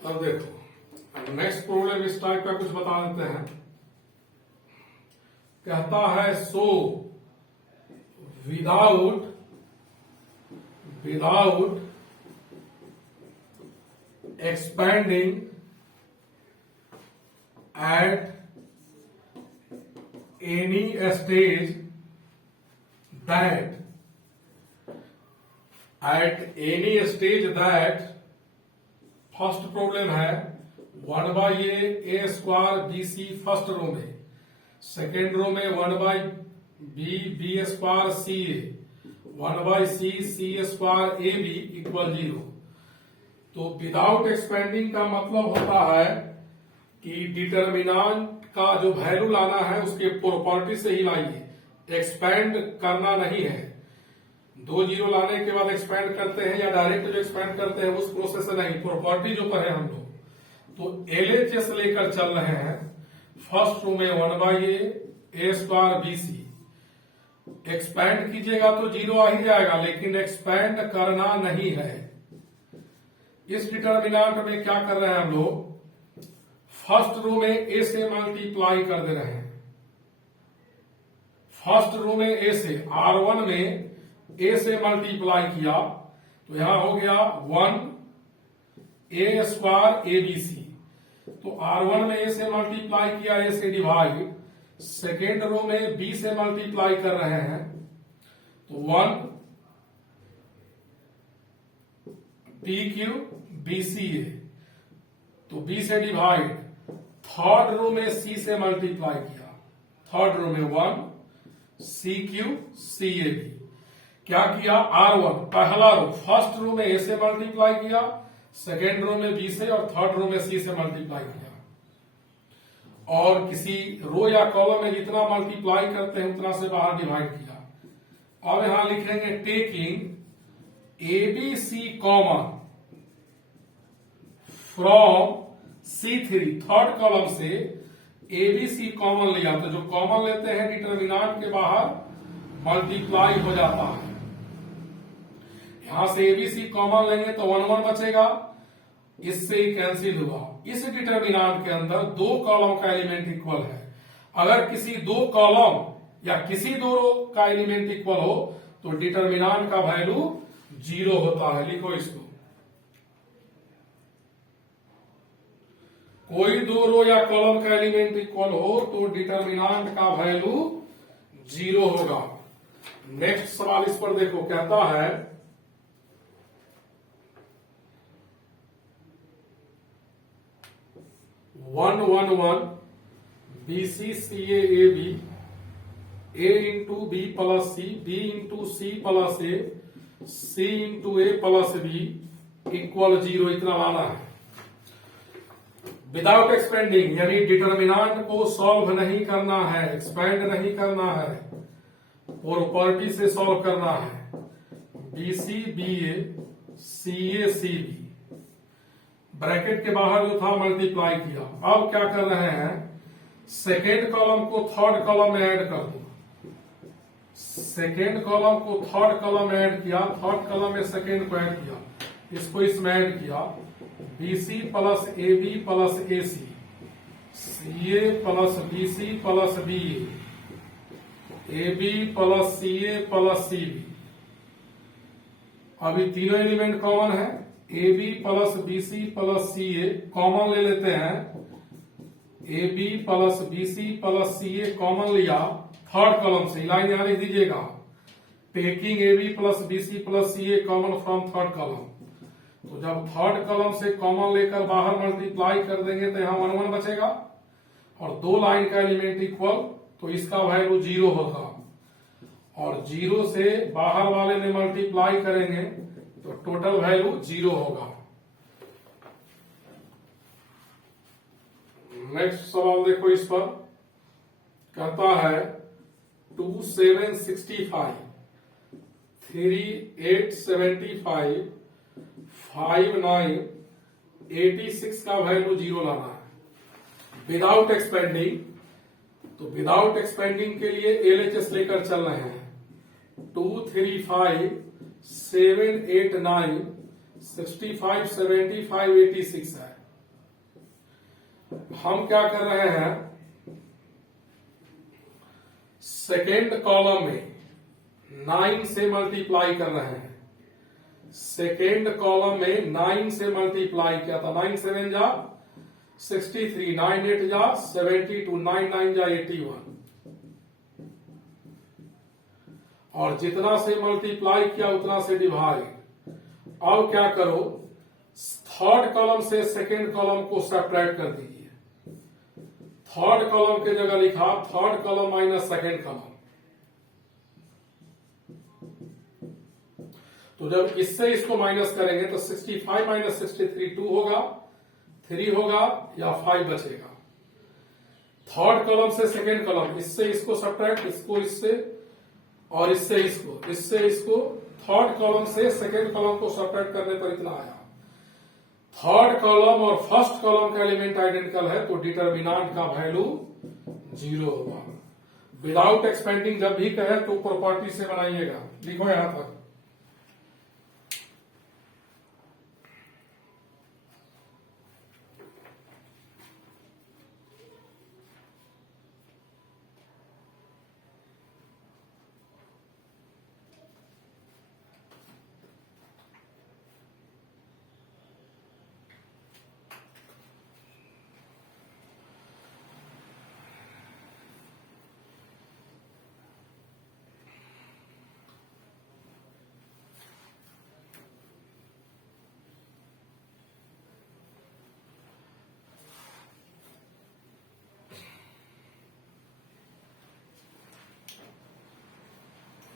अब देखो नेक्स्ट प्रॉब्लम इस टाइप का कुछ बता देते हैं। कहता है so without expanding at any stage that first problem है 1 by a square B c first row में, सेकेंड रो में 1 by b square C a 1 by c square a b equal 0। तो विदाउट एक्सपेंडिंग का मतलब होता है कि डिटर्मिनेंट का जो वैल्यू लाना है उसके प्रॉपर्टी से ही लाइए, एक्सपेंड करना नहीं है। 2 जीरो लाने के बाद एक्सपेंड करते हैं या डायरेक्ट जो एक्सपेंड करते हैं उस प्रोसेस से नहीं, प्रॉपर्टी जो पढ़े हम लोग। तो LHS लेकर चल रहे हैं। फर्स्ट रो में 1 by a square B c, expand कीजिएगा तो 0 आ ही जाएगा, लेकिन एक्सपेंड करना नहीं है। इस डिटर्मिनेंट में क्या कर रहे हैं हम लोग, फर्स्ट रो में ए से मल्टीप्लाई कर दे रहे हैं। फर्स्ट रो में ए से, R1 में ए से मल्टीप्लाई किया तो यहां हो गया 1 A² ABC। तो R1 में ए से मल्टीप्लाई किया, ए से डिवाइड। सेकेंड रो में बी से मल्टीप्लाई कर रहे हैं तो 1 PQ BCA, तो बी से डिवाइड। थर्ड रो में सी से मल्टीप्लाई किया, थर्ड रो में 1 CQ CAB। क्या किया, R1 पहला रो, फर्स्ट रो में ए से मल्टीप्लाई किया, सेकेंड रो में बी से और थर्ड रो में सी से मल्टीप्लाई किया। और किसी रो या कॉलम में जितना मल्टीप्लाई करते हैं उतना से बाहर डिवाइड किया। अब यहां लिखेंगे taking ABC common from C3, third column से ABC कॉमन लिया तो जो कॉमन लेते हैं डिटर्मिनेंट के बाहर मल्टीप्लाई हो जाता है। यहां से ABC कॉमन लेंगे तो 1 1 बचेगा, इससे ही कैंसिल हुआ। इस डिटर्मिनेंट के अंदर दो कॉलम का एलिमेंट इक्वल है। अगर किसी दो कॉलम या किसी दो रो का एलिमेंट इक्वल हो तो डिटर्मिनेंट का वैल्यू 0 होता है। लिखो इसको, कोई दो रो या कॉलम का एलिमेंट इक्वल हो तो डिटर्मिनेंट का वैल्यू 0 होगा। नेक्स्ट सवाल इस पर देखो, कहता है 1 1 1 BC CA AB A into b plus C, b into c plus A, c into A plus b equal 0, इतना लाना है। विदाउट एक्सपेंडिंग, यानी डिटर्मिनेंट को सॉल्व नहीं करना है, एक्सपेंड नहीं करना है, प्रॉपर्टी से सॉल्व करना है। BC BA CA CB, bracket के बाहर जो था मल्टीप्लाई किया। अब क्या कर रहे हैं, सेकेंड कॉलम को थर्ड कॉलम में ऐड कर दो। सेकेंड कॉलम को थर्ड कॉलम में ऐड किया, थर्ड कॉलम में सेकेंड को ऐड किया, इसको इसमें ऐड किया। BC plus AB plus AC, CA plus BC plus BA, AB plus CA plus CB। अभी तीनों एलिमेंट कॉमन है, AB plus BC plus CA common ले लेते हैं। AB plus BC plus CA common लिया थर्ड कॉलम से, लाइन यहां लिख दीजिएगा, taking AB plus BC plus CA common from third column. तो जब थर्ड कॉलम से कॉमन लेकर बाहर मल्टीप्लाई कर देंगे तो यहां 1 1 बचेगा और दो लाइन का एलिमेंट इक्वल, तो इसका वैल्यू 0 होगा। और 0 से बाहर वाले में मल्टीप्लाई करेंगे तो टोटल वैल्यू 0 होगा। नेक्स्ट सवाल देखो, इस पर कहता है 2 7 65 3 8 75 5 9 86 का वैल्यू 0 लाना है विदाउट एक्सपेंडिंग। तो विदाउट एक्सपेंडिंग के लिए LHS लेकर चल रहे हैं। 2 3 5 7 8 9 65 75 86 है। हम क्या कर रहे हैं, सेकेंड कॉलम में 9 से मल्टीप्लाई कर रहे हैं। सेकेंड कॉलम में 9 से मल्टीप्लाई किया था, 9 7 जा 63, 9 8 जा 72, 9 9 जा 81। और जितना से मल्टीप्लाई किया उतना से डिवाइड। अब क्या करो, थर्ड कॉलम से सेकेंड कॉलम को सब्ट्रैक्ट कर दीजिए। थर्ड कॉलम के जगह लिखा third column minus second column. तो जब इससे इसको माइनस करेंगे तो 65 माइनस 63 2 होगा, 3 होगा या 5 बचेगा। थर्ड कॉलम से सेकेंड कॉलम, इससे इसको सब्ट्रैक्ट, इसको इससे और इससे इसको थर्ड कॉलम से सेकेंड कॉलम को सब्ट्रैक्ट करने पर इतना आया। थर्ड कॉलम और फर्स्ट कॉलम का एलिमेंट आइडेंटिकल है तो डिटर्मिनेंट का वैल्यू 0 होगा। विदाउट एक्सपेंडिंग जब भी कहे तो प्रॉपर्टी से बनाइएगा। लिखो यहां तक।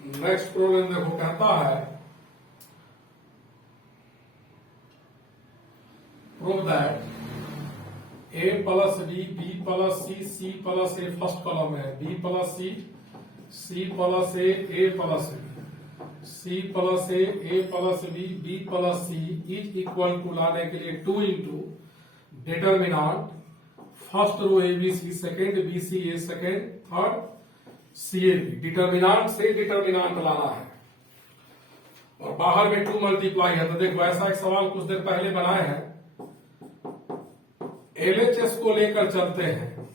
नेक्स्ट प्रॉब्लम देखो कहता है prove that a plus B plus C plus a first column में है, b plus C plus A plus B, C plus A plus B plus c is equal to लाने के लिए 2 into determinant first row a B c, second b c a, second third c a b. Determinant से डिटर्मिनांट लाना है और बाहर में 2 मल्टीप्लाई है। तो देखो ऐसा एक सवाल कुछ देर पहले बनाए हैं, एलएचएस को लेकर चलते हैं,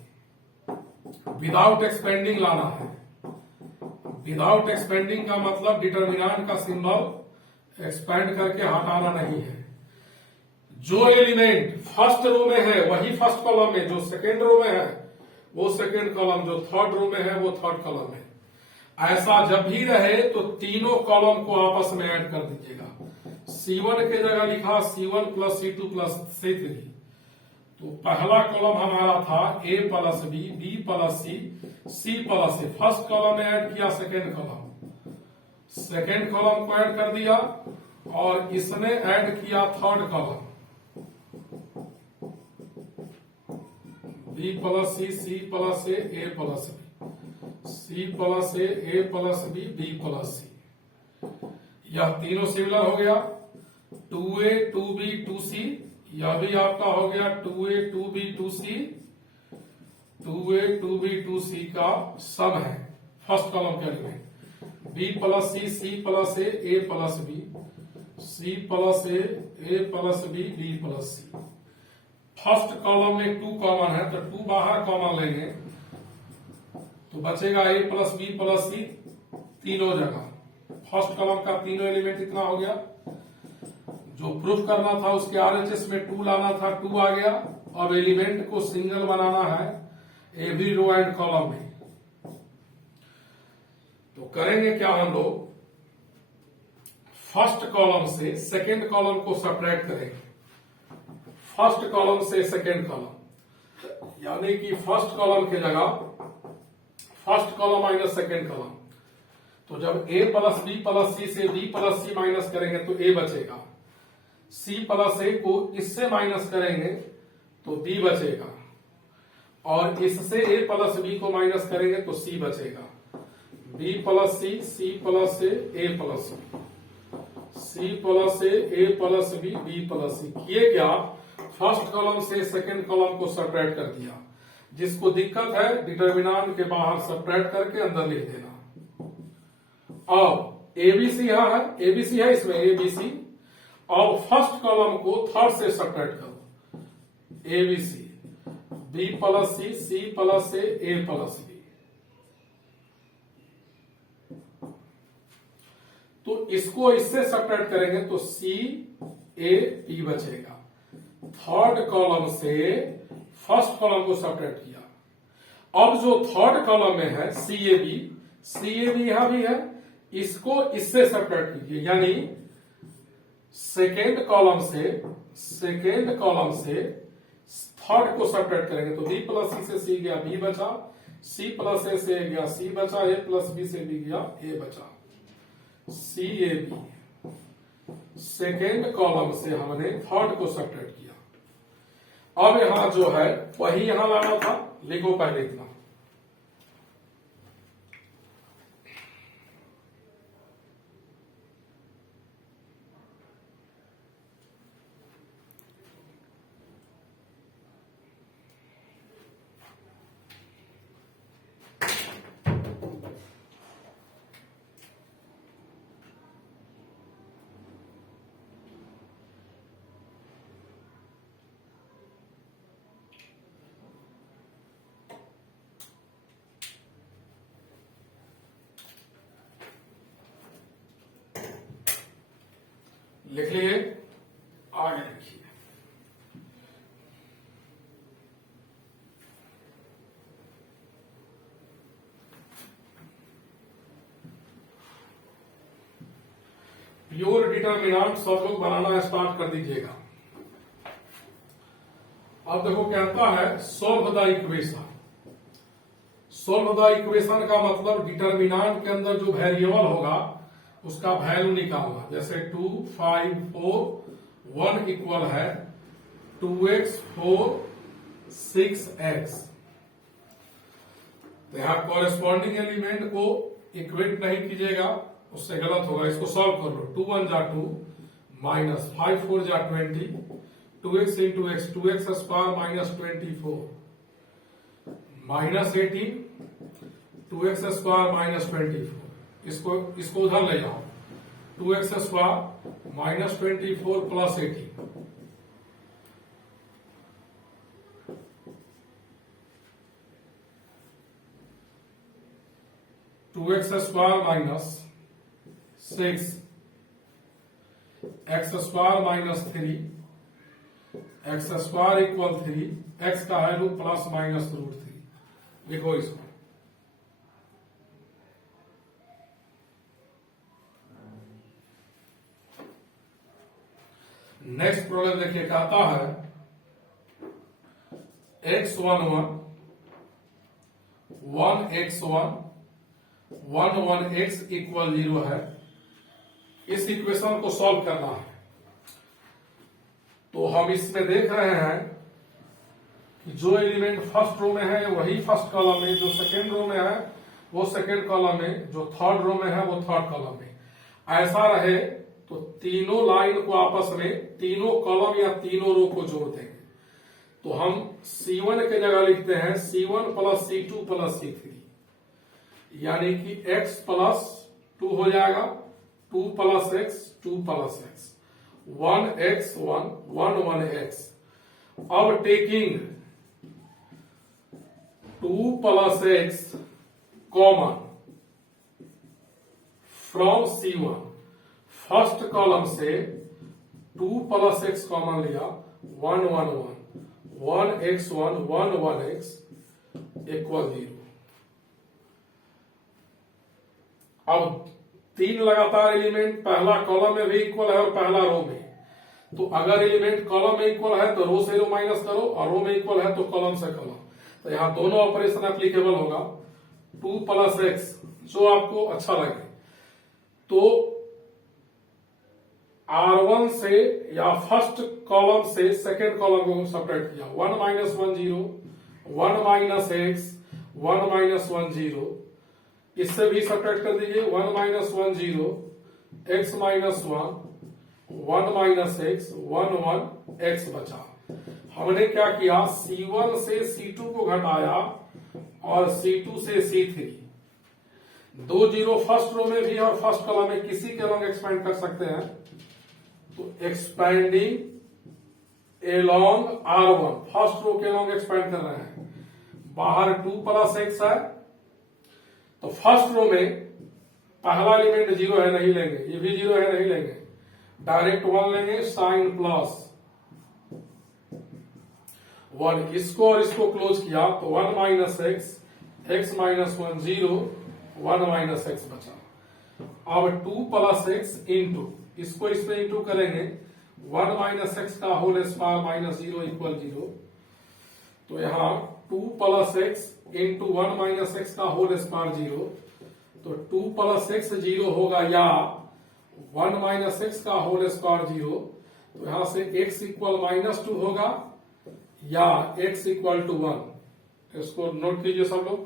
विदाउट एक्सपेंडिंग लाना है। विदाउट एक्सपेंडिंग का मतलब डिटर्मिनांट का सिंबल एक्सपेंड करके हटाना नहीं है। जो एलिमेंट फर्स्ट रो में है वही फर्स्ट कॉलम में, जो सेकेंड रो में है वो सेकेंड कॉलम, जो थर्ड रो में है वो थर्ड कॉलम में। ऐसा जब भी रहे तो तीनों कॉलम को आपस में ऐड कर दीजिएगा। C1 के जगह लिखा C1 plus C2 plus C3, तो पहला कॉलम हमारा था A plus B plus C plus a. First column में ऐड किया सेकेंड कॉलम, सेकेंड कॉलम को ऐड कर दिया और इसने ऐड किया थर्ड कॉलम बी प्लस सी प्लस ए प्लस बी, सी प्लस ए प्लस बी प्लस सी। यह तीनों सिमिलर हो गया, 2A 2B 2C। यह भी आपका हो गया 2A 2B 2C, 2A 2B 2C का सम है फर्स्ट कॉलम के एलिमेंट। B प्लस सी प्लस ए प्लस बी, सी प्लस ए plus B plus c. First column में 2 कॉमन है तो 2 बाहर कॉमन लेंगे तो बचेगा A प्लस बी प्लस सी तीनों जगह। फर्स्ट कॉलम का तीनों एलिमेंट इतना हो गया। जो प्रूफ करना था उसके आरएचएस में 2 लाना था, 2 आ गया। अब एलिमेंट को सिंगल बनाना है एवरी रो एंड कॉलम में। तो करेंगे क्या हम लोग, फर्स्ट कॉलम से सेकेंड कॉलम को सब्ट्रैक्ट करेंगे। फर्स्ट कॉलम से सेकेंड कॉलम, यानी कि फर्स्ट कॉलम के जगह first column minus second column. तो जब A प्लस बी प्लस सी से B प्लस सी माइनस करेंगे तो A बचेगा, C प्लस ए को इससे माइनस करेंगे तो B बचेगा, और इससे A प्लस बी को माइनस करेंगे तो C बचेगा। B प्लस सी प्लस ए प्लस बी, C प्लस ए प्लस बी प्लस सी। किए क्या, फर्स्ट कॉलम से सेकेंड कॉलम को सब्ट्रैक्ट कर दिया। जिसको दिक्कत है डिटर्मिनांट के बाहर सब्ट्रैक्ट करके अंदर लिख देना। अब एबीसी यहां है, एबीसी है इसमें एबीसी। अब फर्स्ट कॉलम को थर्ड से सब्ट्रैक्ट करो, एबीसी बी प्लस सी प्लस ए प्लस बी। तो इसको इससे सब्ट्रैक्ट करेंगे तो सी ए बी बचेगा। थर्ड कॉलम से फर्स्ट कॉलम को सब्ट्रैक्ट किया। अब जो थर्ड कॉलम में है सी ए बी यहां भी है, इसको इससे सब्ट्रैक्ट कीजिए, यानी सेकेंड कॉलम से थर्ड को सब्ट्रैक्ट करेंगे तो बी प्लस सी से सी गया बी बचा, सी प्लस ए से गया सी बचा, ए प्लस बी से बी गया ए बचा। सी ए बी सेकेंड कॉलम से हमने थर्ड को सब्ट्रैक्ट किया। अब यहां जो है वही यहां लाना था, लिखो पहले इतना। लिख लिए, आगे लिखिए। प्योर डिटर्मिनेंट सब लोग बनाना स्टार्ट कर दीजिएगा। अब देखो कहता है solve the equation. Solve the equation का मतलब डिटर्मिनेंट के अंदर जो वेरिएबल होगा उसका वैल्यू निकालना। जैसे 2, 5, 4, 1 इक्वल है 2x 4 6x। तो यहां कॉरेस्पॉन्डिंग एलिमेंट को इक्वेट नहीं कीजिएगा, उससे गलत होगा। इसको सॉल्व कर लो। 2 1 जा 2 माइनस 5 4 जा 20 2x into x 2x square minus 24 minus 18 2x square minus 24। इसको उधर ले जाओ। 2x square minus 24 plus 18 2x square minus 6 x square minus 3 x square equal 3 x का वैल्यू प्लस माइनस √3। लिखो इसको। नेक्स्ट प्रॉब्लम देखिए, कहता है x11 1x1 1 इक्वल 0 है। इस इक्वेशन को सॉल्व करना है। तो हम इसमें देख रहे हैं कि जो एलिमेंट फर्स्ट रो में है वही फर्स्ट कॉलम में, जो सेकेंड रो में है वो सेकेंड कॉलम में, जो थर्ड रो में है वो थर्ड कॉलम में। ऐसा रहे तो तीनों लाइन को आपस में, तीनों कॉलम या तीनों रो को जोड़ देंगे। तो हम C1 के जगह लिखते हैं C1 plus C2 plus C3, यानी कि x प्लस 2 हो जाएगा 2 plus x 2 plus x 1x1 1x। अब taking 2 plus x common from C1, first column से 2 प्लस x कॉमन लिया 1 1 1 1x1 1x इक्वल 0। अब तीन लगातार एलिमेंट पहला कॉलम में भी इक्वल है और पहला रो में। तो अगर एलिमेंट कॉलम में इक्वल है तो रो से रो माइनस करो, और रो में इक्वल है तो कॉलम से कॉलम। तो यहां दोनों ऑपरेशन एप्लीकेबल होगा। 2 प्लस एक्स जो आपको अच्छा लगे। तो R1 से या फर्स्ट कॉलम से सेकेंड कॉलम को सब्ट्रैक्ट किया 1 माइनस 1 0 1 माइनस एक्स 1 माइनस 1 0। इससे भी सब्ट्रैक्ट कर दीजिए 1 minus 1 0 x minus 1 minus x 1 1 x बचा। हमने क्या किया, C1 से C2 को घटाया और C2 से C3। 2 0 फर्स्ट रो में भी और फर्स्ट कॉलम में किसी के अलॉन्ग एक्सपेंड कर सकते हैं। तो expanding along R1 first row के अलॉन्ग एक्सपेंड कर रहे हैं। बाहर 2 प्लस एक्स है तो फर्स्ट रो में पहला एलिमेंट 0 है नहीं लेंगे, ये भी 0 है नहीं लेंगे, डायरेक्ट 1 लेंगे साइन प्लस 1। इसको और इसको क्लोज किया तो 1 minus x x minus 1 0 1 minus x बचा। अब 2 प्लस एक्स इंटू इसको इसमें इंटू करेंगे 1 माइनस एक्स का होल स्क्वायर माइनस 0 इक्वल 0। तो यहां 2 plus x into 1 minus X का होल स्क्वायर 0। तो 2 प्लस एक्स 0 होगा या 1 माइनस एक्स का होल स्क्वायर 0। तो यहां से x इक्वल -2 होगा या x इक्वल टू 1। इसको नोट कीजिए सब लोग।